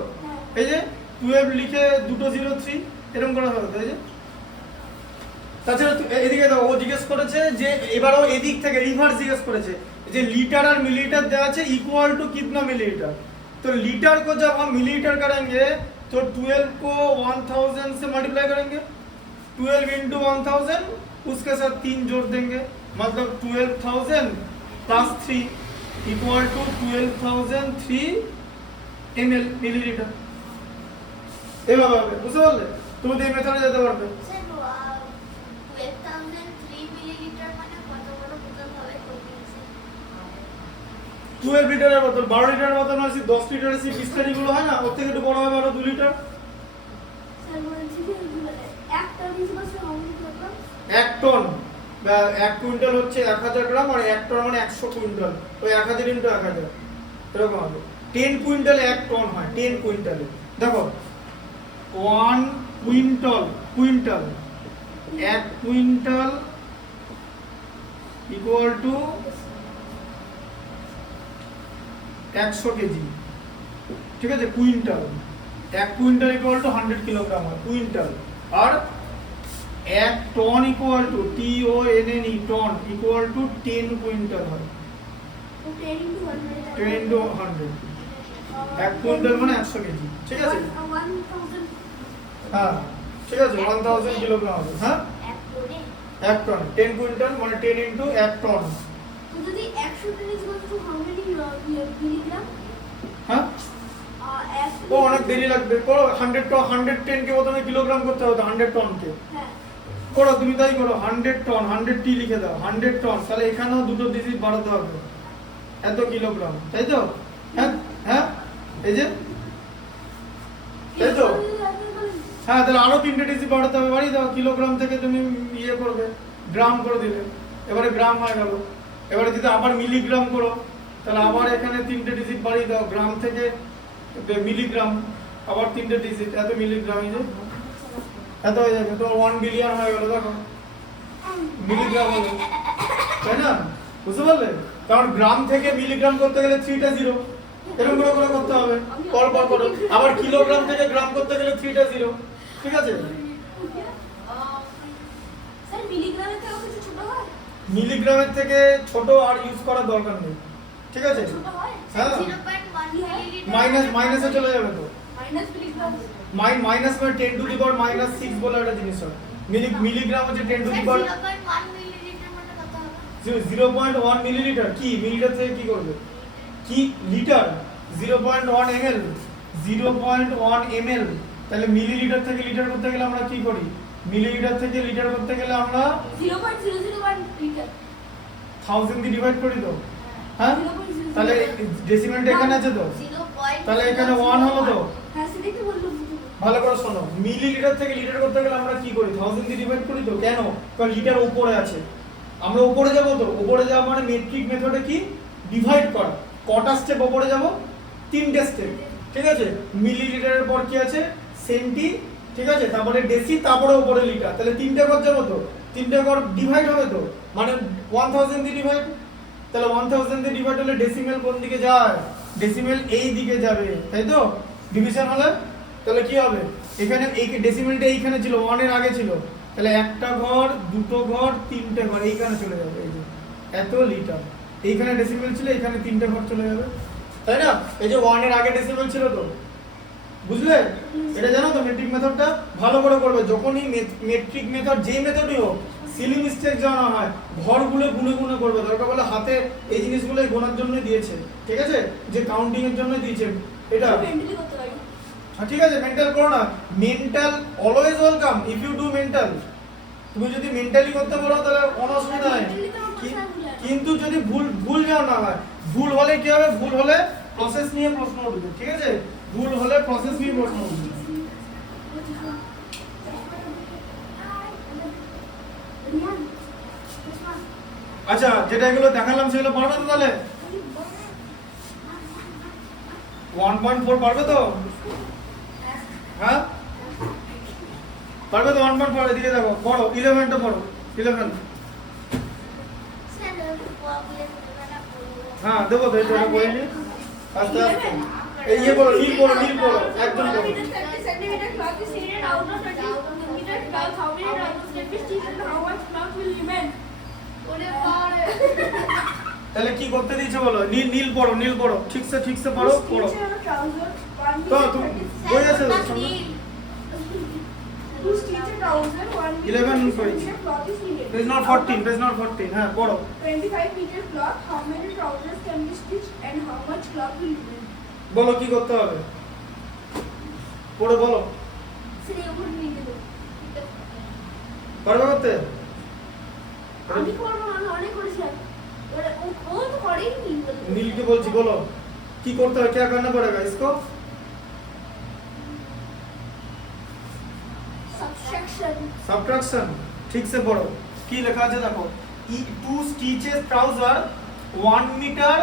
এই যে 12 লিখে দুটো 03 এরকম করা হবে। তাই যে তাছাড়া এদিকে দাও, ও জিজ্ঞেস করেছে যে এবারও এদিক থেকে রিভার্স জিজ্ঞেস করেছে যে লিটার और मिलीलीटर देवा আছে इक्वल टू कितना मिलीलीटर। तो लीटर को जब हम मिलीलीटर करेंगे तो 12 को 1000 से मल्टीप्लाई करेंगे, 12 इंटू 1000 उसके साथ 3 जोड़ देंगे, मतलब 12000 plus 3 equal to 12003 ml millilitre. এভাবে হবে, বুঝতে পারলে? তুমি এই মেথডে যেতে পারবে। স্যার 12003 মিলিলিটার মানে কত বড় বোতল হবে কত আছে? 12 লিটারের বোতল, 12 লিটারের বোতল আছে 10 লিটারের সেই বিস্তারি গুলো হয় না, ওর থেকে একটু বড় হবে আরো 2 লিটার। স্যার বলছি যে একটা বিজনেস হাউস করলাম 1 টন বা 1 কুইন্টাল হচ্ছে 1000 গ্রাম, আর 1 টন মানে 100 কুইন্টাল, ওই 1000 ইনটু 1000 এরকম হবে। 10 কুইন্টালে 1 টন হয়, 10 কুইন্টালে। দেখো 1 quintal, 1 quintal equal to 100 KG, ঠিক আছে? Quintal, 1 quintal equal to 100 kilogram হয় কুইন্টাল, আর 1 ton equal to TONNE ton equal to 10 quintal হয়, 10 into 100 10 ইনটু 100, 1 কুইন্টাল মানে 100 কেজি, ঠিক আছে? 1000 হ্যাঁ ঠিক আছে, 1000 কিলোগ্রাম হবে। হ্যাঁ, এক টনে 1 টন 10 কুইন্টাল মানে 10 ইনটু 1 টন। তো যদি 100 ten is equal to how many milligram? হ্যাঁ, ও অনেক দেরি লাগবে, করো 100 টন, 110 কে প্রথমে কিলোগ্রাম করতে হবে, 100 টন কে হ্যাঁ করো, তুমি তাই করো, 100 টন 100 টি লিখে দাও, 100 টন, তাহলে এখানেও দুটো ডিজিট বাড়াতে হবে, এত কিলোগ্রাম, তাই তো? হ্যাঁ হ্যাঁ, এই যে তাই তো? হ্যাঁ, তাহলে আরো 3টে ডিজিট বাড়াতে হবে, বাড়িয়ে দাও, কিলোগ্রাম থেকে তুমি ইয়ে করবে গ্রাম করে দিলে, এবারে গ্রাম হয়ে গেল। এবারে যদি আবার মিলিগ্রাম করো তাহলে আবার এখানে 3টে ডিজিট বাড়িয়ে দাও, গ্রাম থেকে মিলিগ্রাম, আবার 3টে ডিজিট, এত মিলিগ্রাম, এই যে এত হয়ে যাবে, তো 1 বিলিয়ন হয়ে গেল। দেখো মিলিগ্রাম হলো, তাই না? বুঝতে পারলে? কারণ গ্রাম থেকে মিলিগ্রাম করতে গেলে 3টা 0, এরকম করে করতে হবে, পর করো। আবার কিলোগ্রাম থেকে গ্রাম করতে গেলে 3টা 0, ঠিক আছে? স্যার মিলিগ্রামের থেকে কিছু ছোট হয়? মিলিগ্রামের থেকে ছোট আর ইউজ করার দরকার নেই, ঠিক আছে? ছোট হয়? হ্যাঁ, 0.1 মিলিলিটার মাইনাসে চলে যাবে তো, মাইনাস মিলিগ্রাম? মাইনাস মানে 10 টু দি পাওয়ার -6 বলে একটা জিনিস হয়। মিলিগ্রাম হচ্ছে 10 টু দি পাওয়ার 0.1 মিলিলিটার মানে কত হবে? 0.1 মিলিলিটার। কি মিলিলিটার থেকে কি করবে? কি লিটার? 0.1 ml, 0.1 ml, তাহলে মিলিলিটার থেকে লিটার করতে গেলে আমরা কি করি? মিলিলিটার থেকে লিটার করতে গেলে আমরা 0.001 লিটার 1000 দিয়ে ডিভাইড করি তো, হ্যাঁ? তাহলে ডেসিমেলটা এখানে আছে তো, 0.001 তাহলে এখানে 1 হলো তো। হ্যাঁ সেটাই তো বললাম। ভালো করে শোনো, মিলিলিটার থেকে লিটার করতে গেলে আমরা কি করি? 1000 দিয়ে ডিভাইড করি তো। কেন? কারণ লিটার উপরে আছে, আমরা উপরে যাব তো, উপরে যাওয়া মানে মেট্রিক মেথডে কি ডিভাইড করা। কটা স্টেপ উপরে যাব? 3টে স্টেপ, ঠিক আছে? মিলিলিটারের পর কি আছে? সেন্টি, ঠিক আছে? তারপরে ডেসি, তারপরে উপরে লিটার, তাহলে 3টে ঘর যাবো তো, 3টে ঘর ডিভাইড হবে তো, মানে 1000 দিয়ে ডিভাইড, তাহলে 1000 দিয়ে ডিভাইড হলে ডেসিমেল কোন দিকে যায়? ডেসিমেল এই দিকে যাবে, তাই তো? ডিভিশন হলে তাহলে কি হবে? এখানে এই ডেসিমেলটা এইখানে ছিল, 1 এর আগে ছিল, তাহলে একটা ঘর, দুটো ঘর, 3টে ঘর এইখানে চলে যাবে, এই যে এত লিটার। এইখানে ডেসিমেল ছিল, এখানে 3টে ঘর চলে যাবে, তাই না? এই যে 1 এর আগে ডেসিমেল ছিল তো, বুঝলে? এটা জানো তো মেট্রিক মেথডটা? ভালো করে করবে, যখনই মেট্রিক মেথড যেই মেথডই হোক সিলি মিস্টেক জানা হয় ঘরগুলো গুনে গুনে করবে, দরকার বলে হাতে এই জিনিসগুলোই গোনার জন্য দিয়েছে, ঠিক আছে, যে কাউন্টিং এর জন্য দিয়েছে এটা। মেন্টালি করতে পারি। হ্যাঁ ঠিক আছে, মেন্টাল করো না, mental always welcome if you do mental. তুমি যদি মেন্টালি করতে পারো তাহলে কোনো অসুবিধা নাই, কিন্তু যদি ভুল যাও না হয়, ভুল হলে কি হবে, ভুল হলে প্রসেস নিয়ে প্রশ্ন উঠবে, ঠিক আছে, ভুল হলে প্রসেস নিয়ে প্রশ্ন উঠবে। আচ্ছা, যেটা এগুলো দেখালাম সেগুলো পারবে তো তাহলে? 1.4 পারবে তো? হ্যাঁ পারবে তো? 1.4 এদিকে দেখো, পড়ো 11টা পড়ো, 11। হ্যাঁ দেবো তো, এটা বলে নি আস্তে আস্তে। এই ইয়ে পড়ো, নীল পড়ো, নীল পড়ো, একদম পড়ো। 30 centimeter cloth is needed out of 20 meter cloth. How many rounds can be stitched and how much cloth will remain? তাহলে কি করতে দিয়েছে বলো? নীল নীল পড়ো, নীল পড়ো, ঠিকসে পড়ো, পড়ো। তো তুমি বই আছে তো সামনে? To stitch a trouser, 1 meter 11 page. cloth is needed. Page not 14, page not 14, হ্যাঁ পড়ো। 25 meter cloth. How many trousers can be stitched and how much cloth will remain? বলো কি করতে হবে, পড়ে বলো, পারবে করতে? আমি করবো না, আমি অনেক করেছিলাম। ও তো করেই নি। নীলকে বলছি, বলো কি করতে হবে, क्या करना पड़ेगा इसको? Subtraction. সাবট্রাকশন, ঠিক সে পড়ো। কি লেখা আছে দেখো, two stitches trouser 1 metre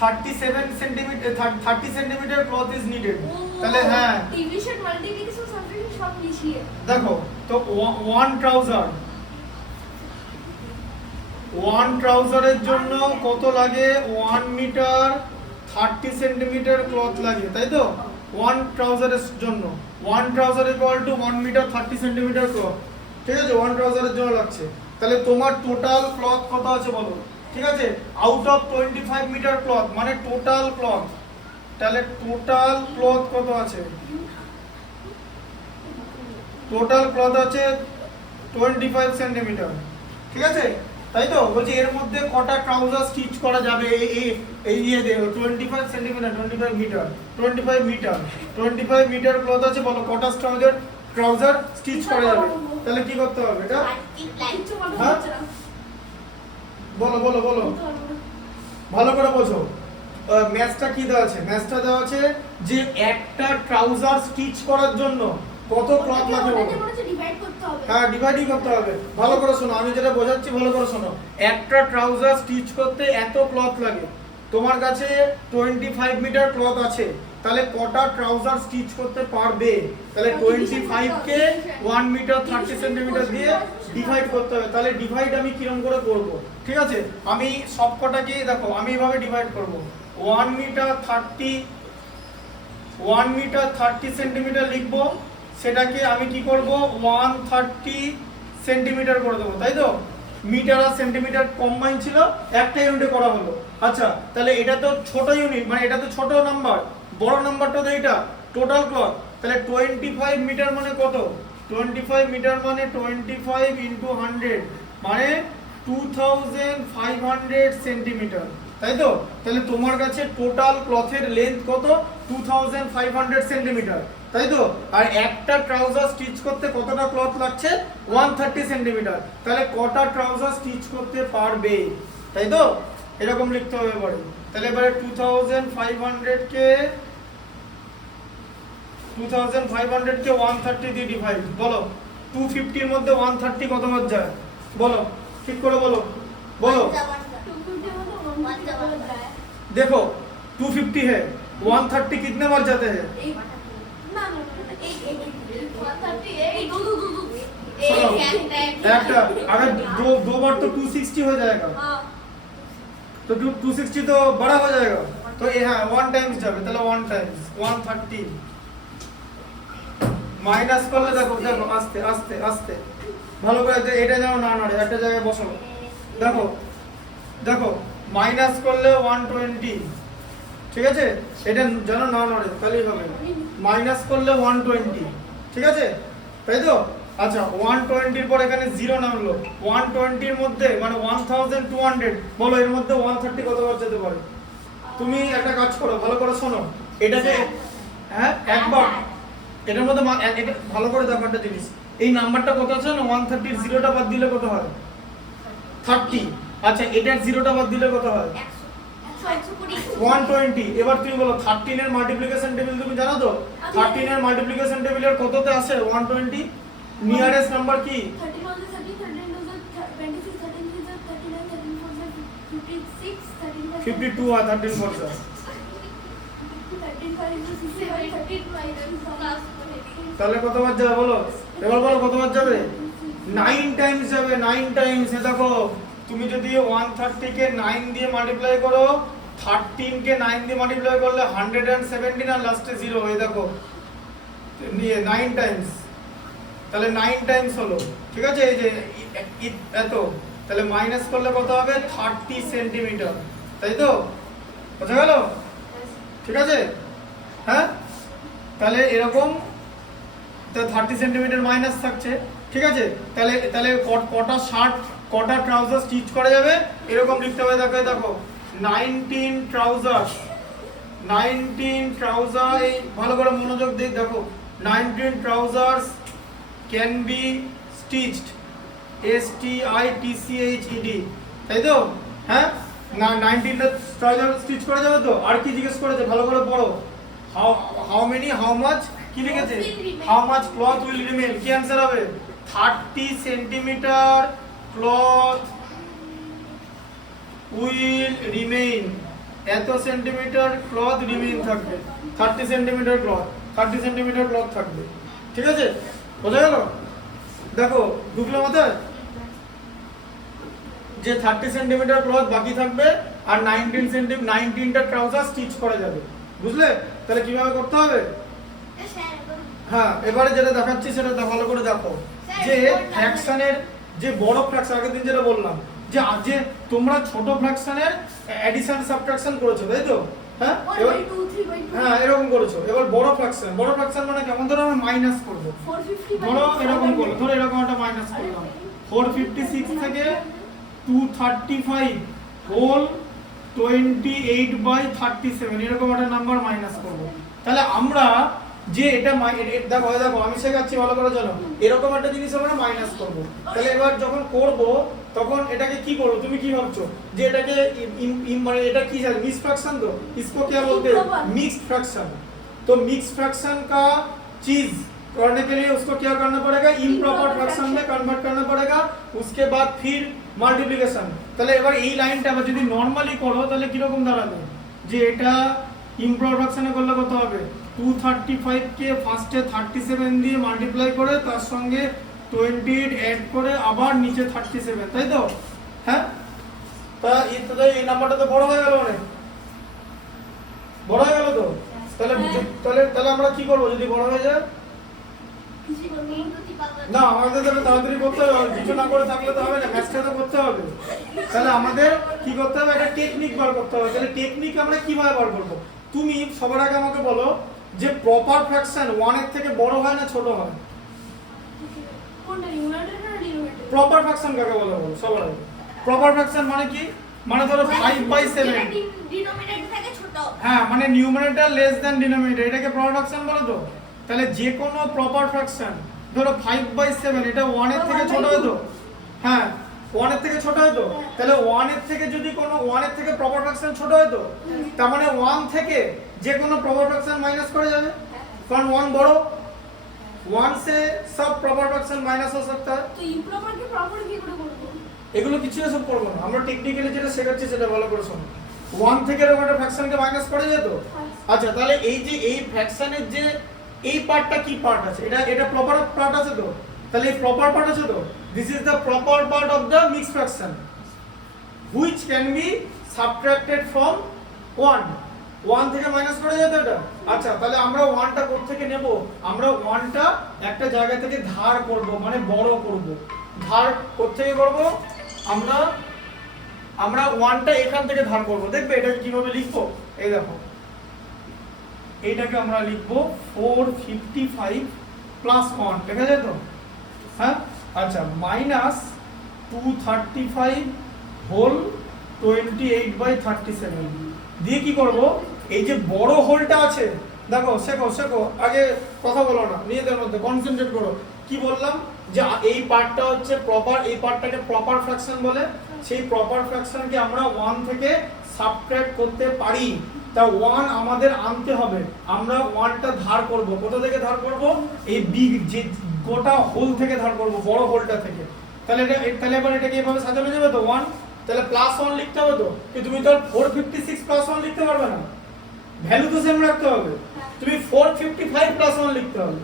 37 centimetre 30 centimetre cloth is needed. তাহলে হ্যাঁ ডিভিশন মাল্টিপ্লিকেশন সাবট্রাকশন সব লিখিয়ে। দেখো তো, ওয়ান ট্রাউজারের জন্য কত লাগে? 1 মিটার 30 সেন্টিমিটার ক্লথ লাগে, তাই তো? 1 ট্রাউজারের জন্য 1 trouser equal to 1 metre 30 centimetre cloth, ঠিক আছে, 1 ট্রাউজারের জন্য লাগছে। তাহলে তোমার টোটাল ক্লথ কত আছে বলো, ঠিক আছে, আউট অফ 25 মিটার ক্লথ মানে টোটাল ক্লথ, তাহলে টোটাল ক্লথ কত আছে? টোটাল ক্লথ আছে 25 সেন্টিমিটার, ঠিক আছে, তাই তো? বলছি এর মধ্যে কটা ট্রাউজার স্টিচ করা যাবে? এই ইয়ে দেখো 25 সেন্টিমিটার 25 মিটার 25 মিটার ক্লথ আছে, বলো কটা ট্রাউজার স্টিচ করা যাবে? তাহলে কি করতে হবে এটা? হ্যাঁ? বলো বলো বলো, ভালো করে বোঝো। ম্যাথটা কি দেওয়া আছে? ম্যাথটা দেওয়া আছে যে একটা ট্রাউজার স্টিচ করার জন্য কত ক্লথ লাগে বলো? ডিভাইড করতে হবে। হ্যাঁ ডিভাইডই করতে হবে। ভালো করে শোনো, আমি যেটা বোঝাচ্ছি ভালো করে শোনো। একটা ট্রাউজার স্টিচ করতে এত ক্লথ লাগে, তোমার কাছে 25 মিটার ক্লথ আছে, তাহলে কটা ট্রাউজার স্টিচ করতে পারবে? তাহলে 25 কে 1 মিটার 30 সেন্টিমিটার দিয়ে ডিভাইড করতে হবে। তাহলে ডিভাইড আমি কিরকম করে করব, ঠিক আছে? আমি সবকটাকে দেখো, আমি এভাবে ডিভাইড করব। 1 মিটার 30 সেন্টিমিটার লিখবো, সেটাকে আমি কি করব 130 সেন্টিমিটার করে দেবো, তাই তো? মিটার আর সেন্টিমিটার কম্বাইন ছিল, একটা ইউনিটে করা হলো। আচ্ছা তাহলে এটা তো ছোট ইউনিট, মানে এটা তো ছোট নাম্বার, বড় নাম্বারটা তো এটা টোটাল ক্লথ। তাহলে 25 মিটার মানে কত? 25 মিটার মানে 25 ইন্টু 100 মানে 2500 সেন্টিমিটার, তাই তো? তাহলে তোমার কাছে টোটাল ক্লথের লেন্থ কত? 2500 সেন্টিমিটার, তাই তো? আর একটা ট্রাউজার স্টিচ করতে কতটা ক্লথ লাগছে? 130 সেন্টিমিটার। তাহলে কটা ট্রাউজার স্টিচ করতে পারবে, তাই তো? এরকম লিখতে হবে এবারে। তাহলে এবারে 2500 কে 130 দিয়ে ডিভাইড, বলো 250 এর মধ্যে 130 কত বার যায় বলো, ঠিক করে বলো, বলো। देखो 250 है, 130 कितने बार जाते हैं? একটা अगर दो बार तो 260 हो जाएगा, तो 260 तो बड़ा हो जाएगा, तो ये हाँ 1 टाइम्स যাবে, তাহলে 1 টাইমস 130 মাইনাস করলে দেখো দেখো আস্তে আস্তে আস্তে ভালো করে, এটা যেন না নড়ে, একটা জায়গায় বসো। দেখো দেখো মাইনাস করলে 120, ঠিক আছে, এটা যেন না নড়ে তাহলেই হবে। মাইনাস করলে 120, ঠিক আছে, তাই তো? আচ্ছা 120 পর এখানে 0 নামলো, 120 মধ্যে মানে 1200, বলো এর মধ্যে 130 কতবার যেতে পারে? তুমি একটা কাজ করো, ভালো করে শোনো, এটাকে হ্যাঁ একবার এটার মধ্যে এটা ভালো করে দেখো একটা জিনিস, এই নাম্বারটা কত আছে না 130 0টা বাদ দিলে কত হয়? 30। আচ্ছা এটার 0টা বাদ দিলে কত হয়? 120। এবার তুমি বলো 13 এর মাল্টিপ্লিকেশন টেবিল তুমি জানো তো? 13 এর মাল্টিপ্লিকেশন টেবিলের কততে আসে 120? নিয়ারেস্ট নাম্বার কি? 13 was 30, 13 was 26, 13 is 39, 13 was 56, 13 was 52 R 13 4 13 5 is 65, 13 5 is তাহলে কতবার যাবে বলো? এবার বলো কতবার যাবে? 9 টাইমস যাবে, 9 টাইমস। এ দেখো তুমি যদি 130 কে 9 দিয়ে মাল্টিপ্লাই করো, 13 কে 9 দিয়ে মাল্টিপ্লাই করলে 117 আর লাস্টে 0, এই দেখো নিয়ে 9 টাইমস, তাহলে 9 টাইমস হলো, ঠিক আছে? এই যে এত, তাহলে মাইনাস করলে কত হবে? 30 সেন্টিমিটার, তাই তো? বোঝা গেল? ঠিক আছে, হ্যাঁ তাহলে এরকম তো 30 সেন্টিমিটার মাইনাস থাকছে, ঠিক আছে? তাহলে তাহলে কটা শার্ট কটা ট্রাউজার স্টিচ করা যাবে এরকম লিখতে হবে। দেখো দেখো 19 ট্রাউজার, 19 ট্রাউজার, এই ভালো করে মনোযোগ দিয়ে দেখো, 19 trousers can be stitched, STITCHED, তাই তো? হ্যাঁ না 19টা ট্রাউজার স্টিচ করা যাবে তো? আর কি জিজ্ঞেস করেছে ভালো করে পড়ো, হাউ মেনি, হাউ মাচ, কি লিখেছে? How much cloth will remain, কি आंसर হবে? 30 সেন্টিমিটার ক্লথ উইল রিমেইন, এত সেন্টিমিটার ক্লথ রিমেইন থাকবে, 30 সেন্টিমিটার ক্লথ, 30 সেন্টিমিটার ক্লথ থাকবে, ঠিক আছে? বোঝা গেল? দেখো ঢুকলো মাথায় যে 30 সেন্টিমিটার ক্লথ বাকি থাকবে আর 19টা ট্রাউজার স্টিচ করা যাবে, বুঝলে? তাহলে কিভাবে করতে হবে? হ্যাঁ এবারে যেটা দেখাচ্ছি সেটা ভালো করে দেখো, যে ফ্র্যাকশনের যে বড় ফ্র্যাকশন, আগের দিন যেটা বললাম যে আজ যে তোমরা ছোট ফ্র্যাকশনের অ্যাডিশন সাবট্রাকশন করেছো, তাই তো? হ্যাঁ এবার 2 3 by 2 হ্যাঁ এরকম করেছো। এবার বড় ফ্র্যাকশন মানে কেমন? ধরো আমরা মাইনাস করব, 450 ধরো এরকম করো, ধরো এরকম একটা মাইনাস করলাম, 456 থেকে 235 হোল 28/37 এরকম একটা নাম্বার মাইনাস করব। তাহলে আমরা যে এটা দেখো দেখো আমি শেখাচ্ছি ভালো করে, চলো এরকম একটা জিনিস আমরা মাইনাস করব। তাহলে এবার যখন করব তখন এটাকে কি করব? তুমি কি ভাবছো যে এটাকে মানে এটা কি है मिक्स फ्रैक्शन, तो इसको क्या बोलते हैं? Mixed fraction. तो मिक्स्ड फ्रैक्शन का चीज करने के लिए उसको क्या करना पड़ेगा? इम्प्रॉपर फ्रैक्शन में कन्वर्ट करना पड़ेगा, उसके बाद फिर মাল্টিপ্লিকেশন। তাহলে এবার এই লাইনটা আবার যদি নরমালি করো তাহলে কি রকম দাঁড়াবে? যে এটা ইমপ্রপার ফ্র্যাকশনে করলে কত হবে? 235 কে ফার্স্টে 37 দিয়ে মাল্টিপ্লাই করে তার সঙ্গে 28 অ্যাড করে আবার নিচে 37, তাই তো? হ্যাঁ তা এই নাম্বারটা তো বড় হয়ে গেল, অনেক বড় হয়ে গেল তো? তাহলে তাহলে আমরা কি করব যদি বড় হয়ে যায়? না আমাদের তাহলে তাড়াতাড়ি করতে হবে, কিছু না করে থাকলে তো হবে না, ম্যাথটা তো করতে হবে। তাহলে আমাদের কি করতে হবে? একটা টেকনিক বার করতে হবে। তাহলে টেকনিক আমরা কিভাবে বার করব? তুমি সবার আগে আমাকে বলো যে প্রপার ফ্র্যাকশন 1 এর থেকে বড় হয় না ছোট হয়? কোনটা নিউমারেটর না ডিনোমিনেটর? প্রপার ফ্র্যাকশন কাকে বলে বলো সবার আগে? প্রপার ফ্র্যাকশন মানে কি? মানে ধরো 5/7, ডিনোমিনেটর থেকে ছোট, হ্যাঁ মানে নিউমারেটর লেস দ্যান ডিনোমিনেটর, এটাকে প্রপার ফ্র্যাকশন বলো তো? তাহলে যে কোনো প্রপার ফ্র্যাকশন ধরো 5/7 এটা 1 এর থেকে ছোট হয় তো? হ্যাঁ 1 এর থেকে ছোট হয় তো? তাহলে 1 এর থেকে যদি কোনো 1 এর থেকে প্রপার ফ্র্যাকশন ছোট হয় তো, তার মানে 1 থেকে যে কোনো প্রপার ফ্র্যাকশন মাইনাস করে যাবে, কারণ 1 বড়, 1 से सब प्रॉपर फ्रैक्शन माइनस हो सकता है। তো ইমপ্রপার কে প্রপার কি করে করব? এগুলো কিছু সব করব না, আমরা টেকনিক্যালি যেটা শেখাচ্ছি সেটা ভালো করে শোনো। 1 থেকে এরকম একটা ফ্র্যাকশনকে মাইনাস করে যেত। আচ্ছা তাহলে এই যে এই ফ্র্যাকশনের যে এই পার্টটা কি পার্ট আছে? এটা প্রপার পার্ট আছে তো? তাহলে এই প্রপার পার্ট আছে তো? This is the proper part of the mixed fraction which can be subtracted from 1 থেকে মাইনাস করে যেত এটা। আচ্ছা তাহলে আমরা 1টা কোথা থেকে নেব? আমরা 1টা একটা জায়গা থেকে ধার করব, মানে বড় করব। ধার কোথা থেকে করব? আমরা 1টা এখান থেকে ধার করব। দেখবে এটা কিভাবে লিখবো, এই দেখো এইটাকে আমরা লিখবো 455 প্লাস 1 লেখা যায় তো? হ্যাঁ আচ্ছা, মাইনাস 235 হোল 28/37 দিয়ে কি করব, এই যে বড় হোলটা আছে, দেখো শেখো আগে কথা বলো না, নিজেদের মধ্যে কনসেন্ট্রেট করো। কি বললাম যে এই পার্টটা হচ্ছে প্রপার, এই পার্টটাকে প্রপার ফ্র্যাকশন বলে। সেই প্রপার ফ্র্যাকশনকে আমরা 1 থেকে সাবট্রাক্ট করতে পারি, তা 1 আমাদের আনতে হবে। আমরা 1টা ধার করব, কোথা থেকে ধার করব? এই বিগ যে গোটা হোল থেকে ধার করব, বড় হোলটা থেকে। তাহলে তাহলে এবার এটাকে এভাবে সাজানো যাবে তো 1, তাহলে প্লাস 1 লিখতে হবে তো, কিন্তু তুমি তো 456 প্লাস 1 লিখতে পারবে না, ভ্যালু তো সেম রাখতে হবে, তুমি 455 প্লাস 1 লিখতে হবে,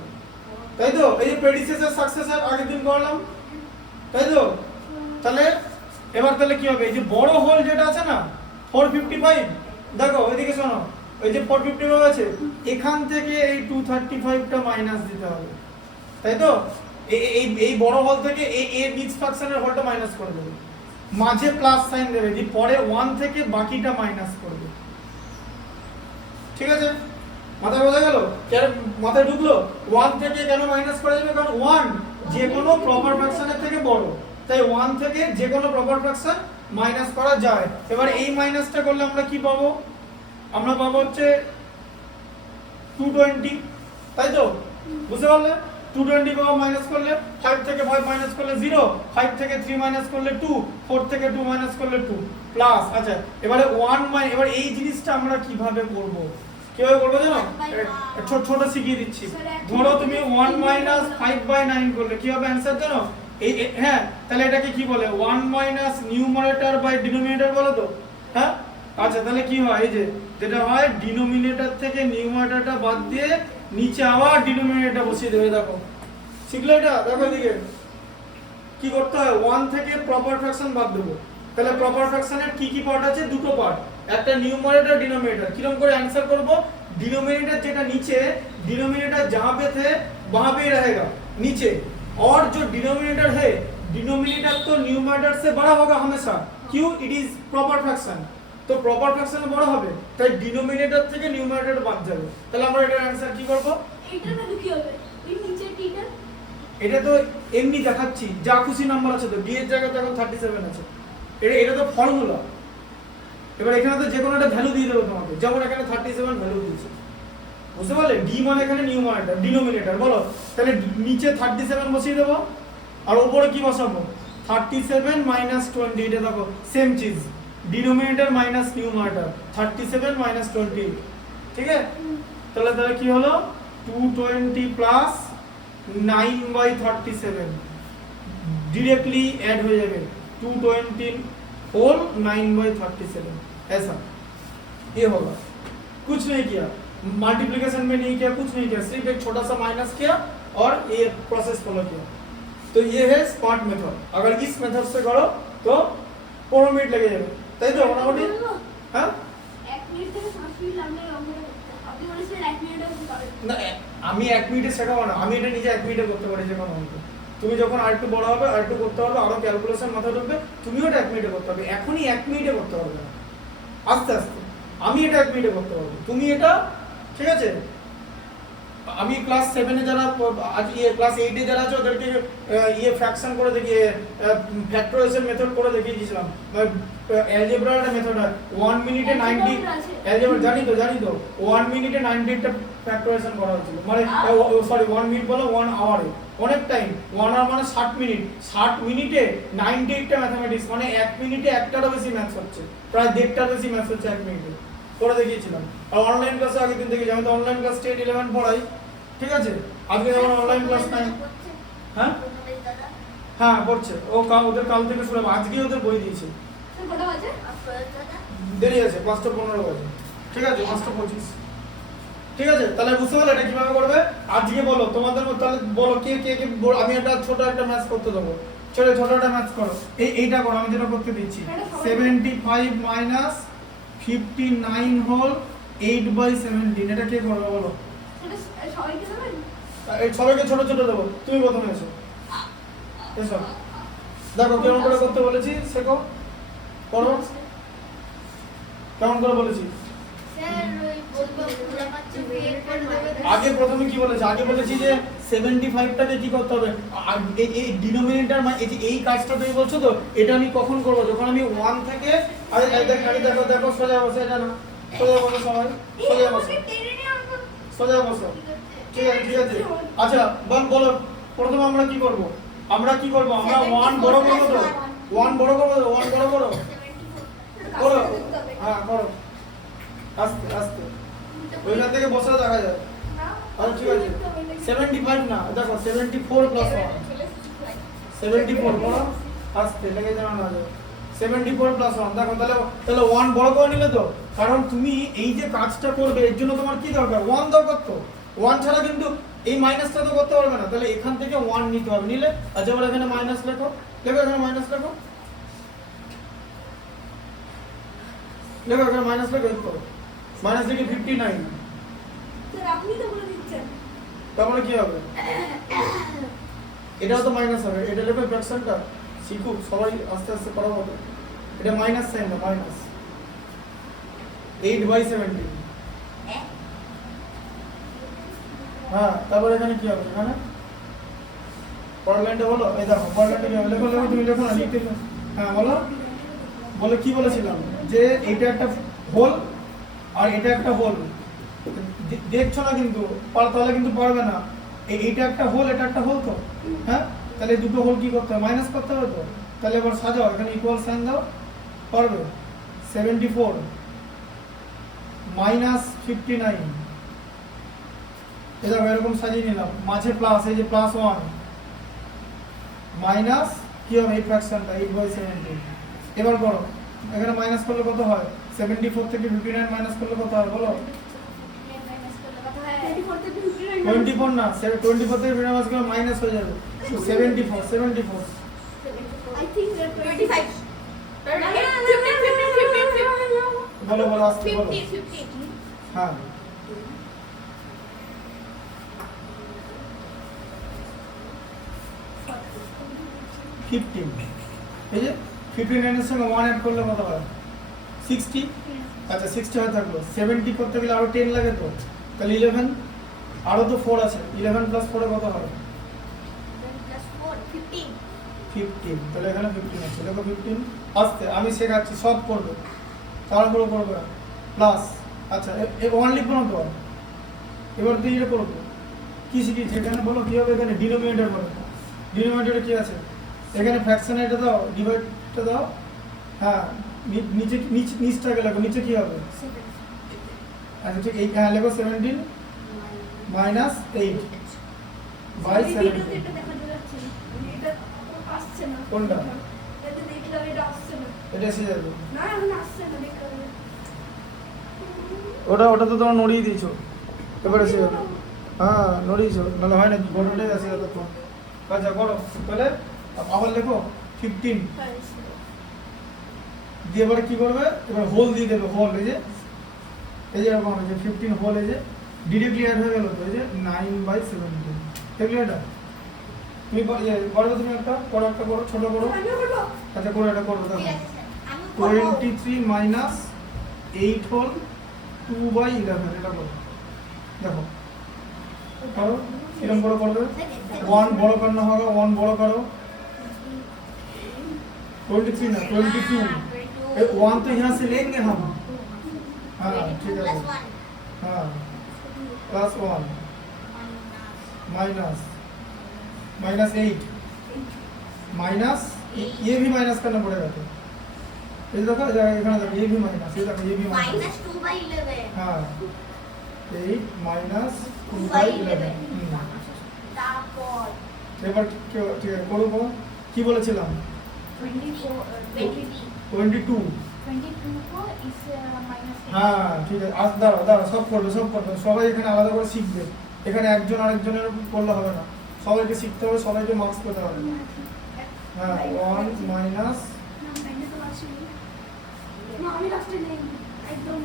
তাই তো? এই যে প্রেডিসেসর সাকসেসর আগের দিন করলাম, তাই তো? তাহলে এবার তাহলে কি হবে, এই যে বড় হোল যেটা আছে না 455, দেখো এদিকে শোনো, এই যে 455 আছে, এখান থেকে এই 235টা মাইনাস দিতে হবে, তাই তো? এই বড় হোল থেকে এই বিগ ফ্র্যাকশনের হোলটা মাইনাস করে দেবে, মাঝে প্লাস সাইন দেবে, দিয়ে পরে 1 থেকে বাকিটা মাইনাস করবে, ঠিক আছে? মাথায় বোঝা গেল? মাথায় ঢুকলো? 1 থেকে কেন মাইনাস করা যাবে? কারণ 1 যে কোনো প্রপার ফ্র্যাকশনের থেকে বড়, তাই 1 থেকে যে কোনো প্রপার ফ্র্যাকশন মাইনাস করা যায়। এবার এই মাইনাসটা করলে আমরা কি পাবো? আমরা পাবো হচ্ছে 220, তাই তো? বুঝতে পারলে? 220 পাবো মাইনাস করলে, 5 থেকে 5 মাইনাস করলে 0, 5 থেকে 3 মাইনাস করলে 2, 4 থেকে 2 মাইনাস করলে 2 প্লাস। আচ্ছা এবারে 1 এবার এই জিনিসটা আমরা কিভাবে করব? কিভাবে করবো জানো? ছোট শিখিয়ে দিচ্ছি। ধরো তুমি 1 মাইনাস 5/9 করলে কি হবে অ্যানসার জানো? এই হ্যাঁ, তাহলে এটাকে কি বলে? 1 মাইনাস নিউমারেটর বাই ডিনোমিনেটর বলো তো, হ্যাঁ? আচ্ছা তাহলে কি হয়, এই যে যেটা হয় ডিনোমিনেটর থেকে নিউমারেটরটা বাদ দিয়ে নিচে আবার ডিনোমিনেটরটা বসিয়ে দেবে, দেখো শিখলে এটা? দেখো এদিকে কি করতে হয়, 1 থেকে প্রপার ফ্র্যাকশন বাদ দেবো। তাহলে প্রপার ফ্র্যাকশনের কি পার্ট আছে? দুটো পার্ট, একটা নিউমারেটর ডিনোমিনেটর। কিরকম করে आंसर করব? डिनोमिनेटर যেটা নিচে, डिनोमिनेटर जहां पे थे वहां पे ही रहेगा नीचे, और जो डिनोमिनेटर है, डिनोमिनेटर तो न्यूमरेटर से बड़ा होगा हमेशा, क्यों? इट इज प्रॉपर फ्रैक्शन, তো প্রপার ফ্র্যাকশনে বড় হবে, তাই ডিনোমিনেটর থেকে নিউমারেটর বাদ যাবে। তাহলে আমরা এটার आंसर কি করব? এইটার ভ্যালু কি হবে? এই নিচে টিটা এটা তো এমনি দেখাচ্ছি, যা খুশি নাম্বার আছে তো, ডি এর জায়গায় তো এখন 37 আছে, এটা তো ফর্মুলা। এবার এখানে তো যে কোনো একটা ভ্যালু দিয়ে দেবো তোমাকে, যেমন এখানে 37 ভ্যালু দিয়েছে, বুঝতে পারলে? ডি মানে এখানে নিউমারেটর, ডিনোমিনেটর বলো, তাহলে নিচে 37 বসিয়ে দেবো, আর উপরে কি বসাবো? 37 মাইনাস 20, এটা দেখো same cheese, denominator minus numerator, 37 minus 20, ঠিক আছে? তাহলে কি হলো? 220 প্লাস 9/37 डायरेक्टली ऐड हो जाएगा 220 होल 9/37, ऐसा ये होगा। कुछ नहीं किया, मल्टीप्लिकेशन में नहीं किया, कुछ नहीं किया, सिर्फ एक छोटा सा माइनस किया और ये प्रोसेस फॉलो किया। तो ये है स्मार्ट मेथड। अगर इस मेथड से करो तो 15 मिनट लगे जाएगा, তাই তো? মোটামুটি হ্যাঁ 1 মিনিট থেকে 5 মিনিট লাগবে। আপনি বলেছেন 1 মিনিটে পারবেন না, আমি 1 মিনিটে শেখাবো না, আমি এটা নিজে 1 মিনিটে করতে পারি যে কোনো অঙ্ক। তুমি যখন আরেকটু বড় হবে, আরেকটু করতে পারবে, আরো ক্যালকুলেশন মাথায় ঢুকবে, তুমিও এটা 1 মিনিটে করতে পারবে। এখনই 1 মিনিটে করতে পারবে না, আস্তে আস্তে। আমি এটা 1 মিনিটে করতে পারবো, তুমি এটা, ঠিক আছে? আমি ক্লাস 7 এ যারা আজ ক্লাস 8 এ যারা আছে ওদেরকে ফ্র্যাকশন করে দেখিয়ে ফ্যাক্টরাইজেশন মেথড করে দেখিয়ে দিয়েছিলাম। অ্যালজেব্রার একটা মেথড হয় 1 মিনিটে 90, অ্যালজেব্রা জানি তো 1 মিনিটে 90টা ফ্যাক্টরাইজেশন করা হয়েছিল, মানে সরি 1 মিনিট বলো 1 আওয়ারে, অনেক টাইম। 1 আওয়ার মানে 60 মিনিট, 60 মিনিটে 98টা ম্যাথমেটিক্স, মানে 1 মিনিটে একটারও বেশি ম্যাথস হচ্ছে, প্রায় 1.5টার বেশি ম্যাথস হচ্ছে 1 মিনিটে, করে দেখিয়েছিলাম। আর অনলাইন ক্লাসে আগের দিন দেখেছি, আমি তো অনলাইন ক্লাস 10 11 পড়াই, ঠিক আছে? আজকে যখন অনলাইন ক্লাস নাই, হ্যাঁ হ্যাঁ পড়ছে ও, ওদের কাল থেকে শুরু হবে, আজকে ওদের বই দিয়েছে। কটা বাজে? দেরি আছে, 5:15 বাজে, ঠিক আছে? 5:25, ঠিক আছে? তাহলে বুঝতে পারলে এটা কিভাবে করবে? আজকে বলো তোমাদের মধ্যে, তাহলে বলো কে আমি একটা ছোট একটা ম্যাথ করতে দেবো, ছোট একটা ম্যাথ করো, এইটা করো, আমি যেটা করতে দিচ্ছি। 75 মাইনাস 59 হোল 8/17, এটা কে করবে বলো? এটা সবাইকে দেবেন? এই সবাইকে ছোট দেবো, তুমি প্রথমে এসো, দেখো কেমন করে করতে বলেছি, শেখো, করো কেমন করে বলেছি। স্যার ওই বলবো পুরো পাচ্ছি বের করে দেবে আগে প্রথমে কি বলেছে? আগে বলেছি যে 75টাকে কি করতে হবে? এই ডিনোমিনেটর মানে এই কাজটা তুমি বলছো তো, এটা আমি কখন করব? যখন আমি 1 থেকে আরে দেখো দেখো সোজা বসে এটা না, সোজা বসো সবাই, সোজা বসো, সোজা বসো। ঠিক আছে ঠিক আছে। আচ্ছা বলো প্রথমে আমরা কি করব? আমরা 1 বড় করব তো, 1 বড় করব তো, 1 বড় করো করো, হ্যাঁ করো, আস্তে আস্তে ওইখান থেকে বসে দেখা যায়। আচ্ছা ঠিক আছে, 75 না, দেখো 74 প্লাস 1, 74 বড়, আস্তে লেগে যাবে না যায়। 74 প্লাস 1 দেখো, তাহলে 1 বড় করে নিলে তো, কারণ তুমি এই যে কাজটা করবে এর জন্য তোমার কি দরকার? 1 দরকার তো। 1 ছাড়া কিন্তু এই মাইনাসটা তো করতে পারবে না, তাহলে এখান থেকে 1 নিতে হবে, নিলে আচ্ছা এবার এখানে মাইনাস লেখো, এখানে মাইনাস লেখো, এখানে মাইনাস লেখো, এই করো মাইনাস লিখে 59, স্যার আপনি তো বলে দিচ্ছেন। তারপরে কি হবে? এটাও তো মাইনাস হবে, এটা লেখো ফ্র্যাকশনটা, শিখুক সবাই আস্তে আস্তে করা হবে। এটা মাইনাস সাইন না, মাইনাস 8/17। হ্যাঁ তারপরে এখানে কি হবে? এখানে পরের লাইনটা বলো, এই দেখো পরের লাইনটা কি হবে? লেখো তুমি লেখো না, লিখতে। হ্যাঁ বলো, বলে কি বলেছিলাম যে এইটা একটা হোল আর এটা একটা হোল, দেখছো না কিন্তু, তাহলে কিন্তু পারবে না। এইটা একটা হোল, এটা একটা হোল তো, হ্যাঁ তাহলে দুটো হোল কি করতে হবে? মাইনাস করতে হবে তো। তাহলে এবার সাজাও, এখানে ইকুয়াল সাইন দাও, পারবে? 74 মাইনাস 59, এটা এরকম সাজিয়ে নিলাম, মাঝে প্লাস, এই যে প্লাস 1 মাইনাস কি হবে? এই ফ্র্যাকশনটা 8/17। এবার করো, এখানে মাইনাস করলে কত হয়? 74 থেকে 59 মাইনাস করলে কত হয় বলো? 24 না, 24 থেকে 59 মাইনাস করলে মাইনাস হয়ে যাবে, 74। I think that 25. বলো বলো আস্তে বলো। 50 হ্যাঁ ফিফটিন, এই যে 59 এর সঙ্গে 1 অ্যাড করলে কত হয়? 60। আচ্ছা 60 হয়ে থাকলো, 70 করতে গেলে আরো 10 লাগে তো, তাহলে 11, আরো তো 4 আছে, 11 প্লাস 4 এ কত হয়? 15। তাহলে এখানে 15 আছে, দেখো 15 আস্তে আমি শেখাচ্ছি, সব করবে, তারপরে করবে প্লাস। আচ্ছা 1 লিখবো না তো, এবার তো এটা করবো, কি শিখিয়েছি এখানে বলো কি হবে? এখানে ডিনোমিনেটর বলো, ডিনোমিনেটরে কি আছে? এখানে ফ্র্যাকশন এটা দাও, ডিভাইডটা দাও, হ্যাঁ নিচে নিচটাকে লেখো, নিচে কি হবে? আচ্ছা ঠিক এই হ্যাঁ লেখো 17 মাইনাস 8 বাই 17। এটা দেখা যাচ্ছে না, এটা আসছে না। কোনটা? এটা দেখলাম, এটা আসছে না। এটা এসে যাবে, না এখন আসছে না, দেখলাম। ওটা তো তোমার নড়িয়ে দিয়েছো, এবার এসে যাবে। হ্যাঁ নড়িয়েছো, নাহলে হয় নাকি? গোটাটাই আসে যাবে তো। আচ্ছা করো, তাহলে আবার লেখো 15 দিয়ে এবারে কি করবে? এবার হোল দিয়ে দেবে, হোল এই যে এরকম হবে যে 15 হোল, এই যে ডিরেক্টলি অ্যাড হয়ে গেল তো, এই যে 9/17 দেখলে এটা? তুমি করবে, তুমি একটা করো, একটা করো, ছোট করো। আমি করবো। আচ্ছা করো, এটা করো, দেখো ঠিক আছে স্যার আমি করব 23 মাইনাস 8 হোল 2/11, এটা করো, দেখো করো, এরকম করে করবে। 1 বড় করনা হবে, 1 বড় করো, 23 ना 22, 1 तो यहाँ से लेंगे हम, हाँ ठीक है, हाँ प्लस 1 माइनस -8 माइनस, ये भी माइनस करना पड़ेगा तो, ये देखो ये भी माइनस, ये देखो ये भी माइनस -2/11 हाँ 8 माइनस 2/11 তারপর এবার ঠিক আছে করব কি বলেছিলাম 22 22 को इस माइनस হ্যাঁ ঠিক আছে, আজ দাঁড়াও সব করবে সবাই এখানে আলাদা করে শিখবে, এখানে একজন আরেকজনের করলে হবে না, সবাইকে শিখতে হবে, সবাইকে মার্কস পেতে হবে। হ্যাঁ 1 মাইনাস না আমি লাস্টে নেই একদম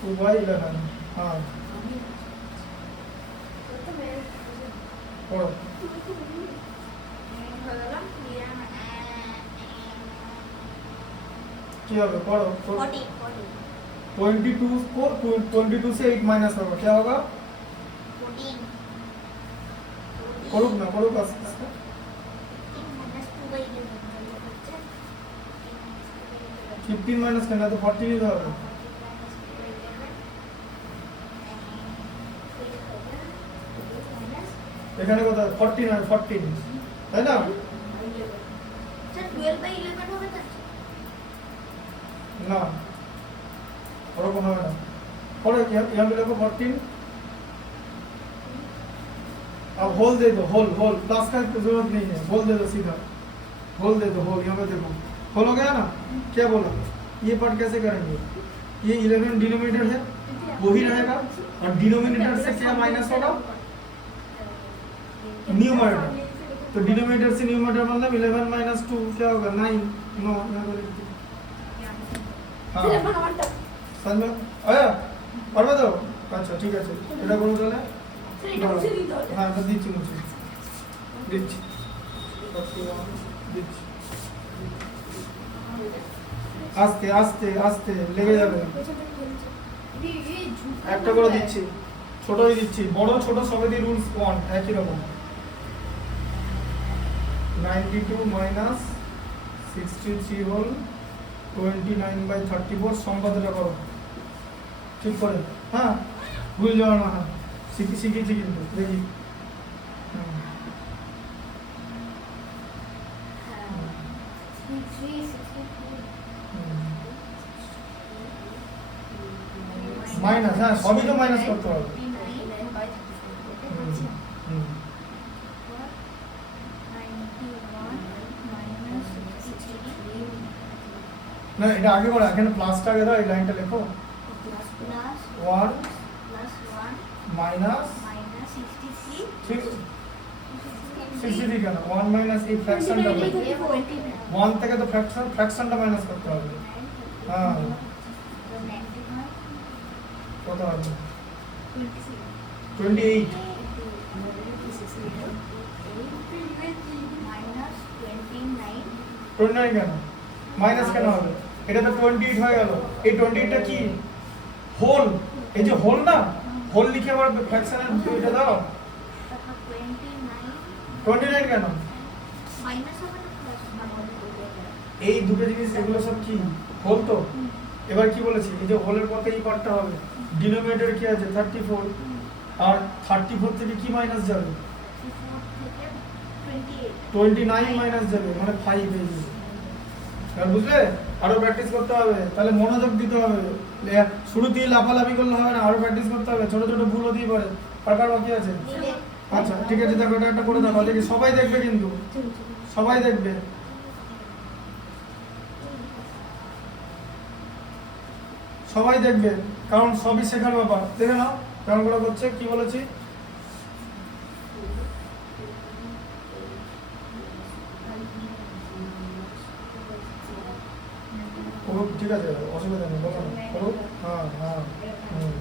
2/11 হ্যাঁ পড়ো কি হবে? পড়ো 40 22 को 22 से 8 माइनस होगा, क्या होगा? 14 करो ना, करो बस इसका। minus 2 by 11 15 माइनस करना तो 14 ही तो होगा। এখানে কত 14 আর 14 তাই না? স্যার 12 by 11 হবে না? না ওরকম হবে না। পরে यहाँ पे देखो 14 अब होल दे दो, होल प्लस का जरूरत नहीं है, होल दे दो सीधा, होल दे दो, होल यहाँ पे देखो होल हो गया ना। क्या बोला? ये पार्ट कैसे करेंगे? ये 11 डिनोमिनेटर है वही रहेगा और डिनोमिनेटर से क्या माइनस होगा? न्यूमरेटर। तो डिनोमिनेटर से न्यूमरेटर मतलब 11 माइनस 2 क्या होगा? 9। नो यहाँ पे लिख दो। हाँ समझ में आया? পারবে তো? আচ্ছা ঠিক আছে, এটা করো তাহলে। হ্যাঁ তো দিচ্ছি মুছে দিচ্ছি দিচ্ছি আস্তে আস্তে আস্তে লেগে যাবে। একটা করে দিচ্ছি, ছোটই দিচ্ছি, বড় ছোট সবেরই রুলস 1 একই রকম। 92 মাইনাস 63 হোল 29/34 সংখ্যাটা করো ঠিক করে। হ্যাঁ ভুল যাও না। হ্যাঁ শিখেছি কিন্তু দেখি। মাইনাস, হ্যাঁ সবই তো মাইনাস করতে হবে। না এটা আগে করো, এখানে প্লাসটা আগে দাও, এই লাইনটা লেখো। plus 1 plus 1 মাইনাস minus 63 63 কেন? 1 মাইনাস এই ফ্র্যাকশনটা 1 থেকে তো ফ্র্যাকশনটা মাইনাস করতে হবে। হ্যাঁ কত হবে? 28 minus 29 29 কেন? মাইনাস কেন হবে? এটা তো 28 হয়ে গেল। এই 28টা কি? হোল। এই যে হোল না, হোল লিখে আবার ফ্র্যাকশনের এটা দাও। 29 কেন? minus হবে না plus এই দুটো জিনিস এগুলো সব কি হোল তো। এবার কি বলেছি? এই যে হোলের পথে এই পার্টটা হবে, ডিনোমিনেটর কি আছে 34 আর 34 থেকে কি মাইনাস যাবে? 29 মাইনাস যাবে মানে 5 হয়ে যাবে। আর বুঝলে আরো প্র্যাকটিস করতে হবে, তাহলে মনোযোগ দিতে হবে। শুরুতেই লাফালাফি করলে হবে না, আরো প্র্যাকটিস করতে হবে। ছোট ছোট ভুল হতেই পারে। কার বাকি আছে? আচ্ছা ঠিক আছে, দেখো এটা একটা করে দেখো, দেখি সবাই দেখবে কিন্তু, সবাই দেখবে। সবাই দেখবে কারণ সবই শেখার ব্যাপার। দেখে নাও কেমন করে করছে, কি বলেছি। ও ঠিক আছে, অসুবিধা নেই, বলো না, করো। হ্যাঁ হ্যাঁ হুম।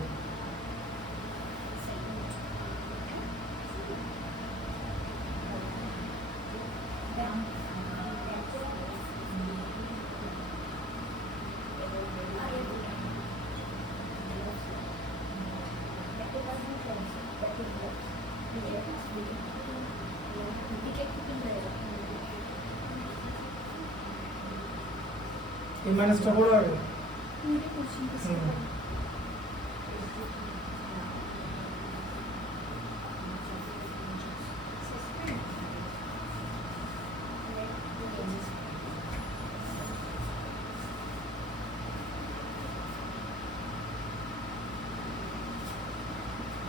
এই মাইনাসটা বড় হবে।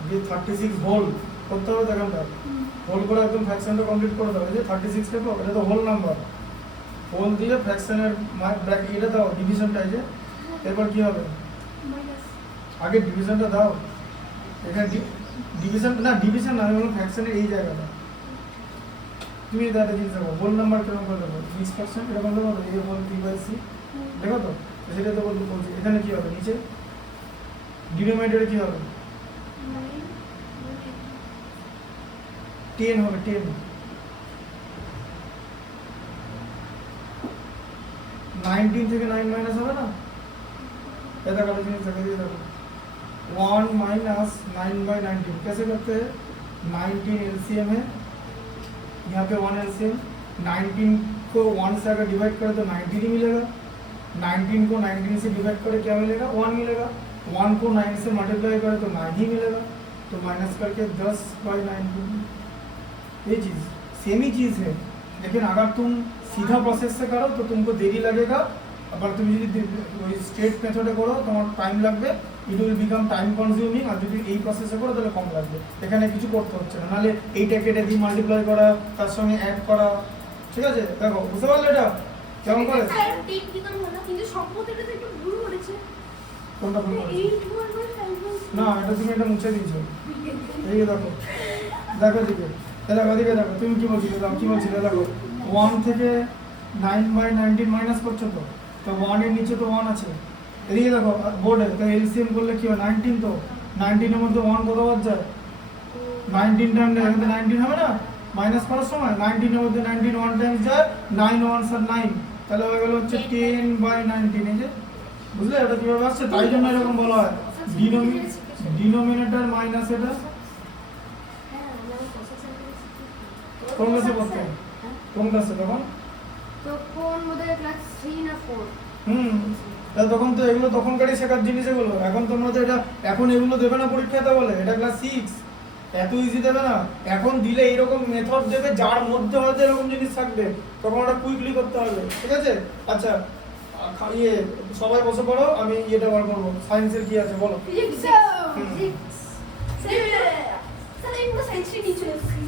যে 36 হোল করতে হবে দেখানটা, হোল করে একদম ফ্র্যাকশনটা কমপ্লিট করে দাও। এই যে 36 কে এটা তো হোল নাম্বার, হোল দিয়ে ফ্র্যাকশনের ব্র্যাকেট এটা দাও, ডিভিশনটা এই যে। এরপর কি হবে? আগে ডিভিশনটা দাও। এখানে ডিভিশন না, ডিভিশন না, আমি বললাম ফ্র্যাকশনের এই জায়গাটা। তুমি এটা জিনিস দেখো, হোল নাম্বার কিরকম করে দেবো? মিক্স ফ্র্যাকশন এরকম দেবো, এ হোল b/c দেখো তো, সেটা তো বলছি। এখানে কি হবে? নিচে ডিনোমিনেটরে কি হবে? 10 হবে, 10। 19 থেকে 9 মাইনাস হবে না? ये देखो देखो देखो देखो 1 माइनस 9/19 कैसे करते हैं 19 एलसीएम है यहाँ पे 1 एलसीएम 19 को 1 से अगर डिवाइड करें तो 19 ही मिलेगा 19 को 19 से डिवाइड करें क्या मिलेगा 1 मिलेगा 1 को 9 से मल्टीप्लाई करें तो 9 ही मिलेगा तो माइनस करके 10/19 ये चीज़ सेम ही चीज़ है लेकिन अगर तुम सीधा प्रोसेस से करो तो तुमको देरी लगेगा अगर तुम যদি ওই স্ট্রেট মেথডে করো তোমার টাইম লাগবে it will become time consuming আর যদি এই প্রসেসে করো তাহলে কম লাগবে এখানে কিছু করতে হচ্ছে না নাহলে এইটাকে এটা দিয়ে মাল্টিপ্লাই করা তার সঙ্গে অ্যাড করা ঠিক আছে দেখো বুঝতে পারলে এটা কেমন করে স্যার 10 কি করে হলো কিন্তু সম্পূর্ণটা তো একটু ভুল করেছে কোনটা ভুল করেছে? 8 না এটা তুমি এটা মুছে দিয়েছো এই দেখো দেখো দিকে দেখো দিকে দেখো তুমি কি বলছিলে দাও কি বলছিলে দেখো 1 থেকে 9/19 মাইনাস করছো তো 1 এর নিচে তো 1 আছে এদিকে দেখো বোর্ডে তো এলসিএম করলে কি হয় 19 তো 19 এর মধ্যে 1 কত বার যায় 19 টাইম এখানে 19 হবে না মাইনাস করার সময় 19 এর মধ্যে 19 1 টাইমস যায় 9 1 আর 9 তাহলে হয়ে গেল হচ্ছে 10/19 এই যে বুঝলে এটা কিভাবে আসছে তাই জন্য এরকম বলা হয় ডিনোমিনেটর মাইনাস এটা কোন ক্লাসে পড়তে কোন ক্লাসে তখন তো কোন মধ্যে ক্লাস 3 না 4 তাহলে তখন তো এগুলো তখনকারই শেখার জিনিস এগুলো এখন তোমরা তো এটা এখন এগুলো দেবে না পরীক্ষাতে বলে এটা ক্লাস 6 এত ইজি দেবে না এখন দিলে এরকম মেথড দেবে যার মধ্যে হয়তো এরকম জিনিস থাকবে তখন ওটা কুইকলি করতে হবে ঠিক আছে আচ্ছা ইয়ে সবাই বসে পড়ো আমি এটা বার করবো সায়েন্সের কি আছে বলো ফিজিক্স স্যার স্যার এই পুরো সায়েন্স নিয়ে চলে এসেছি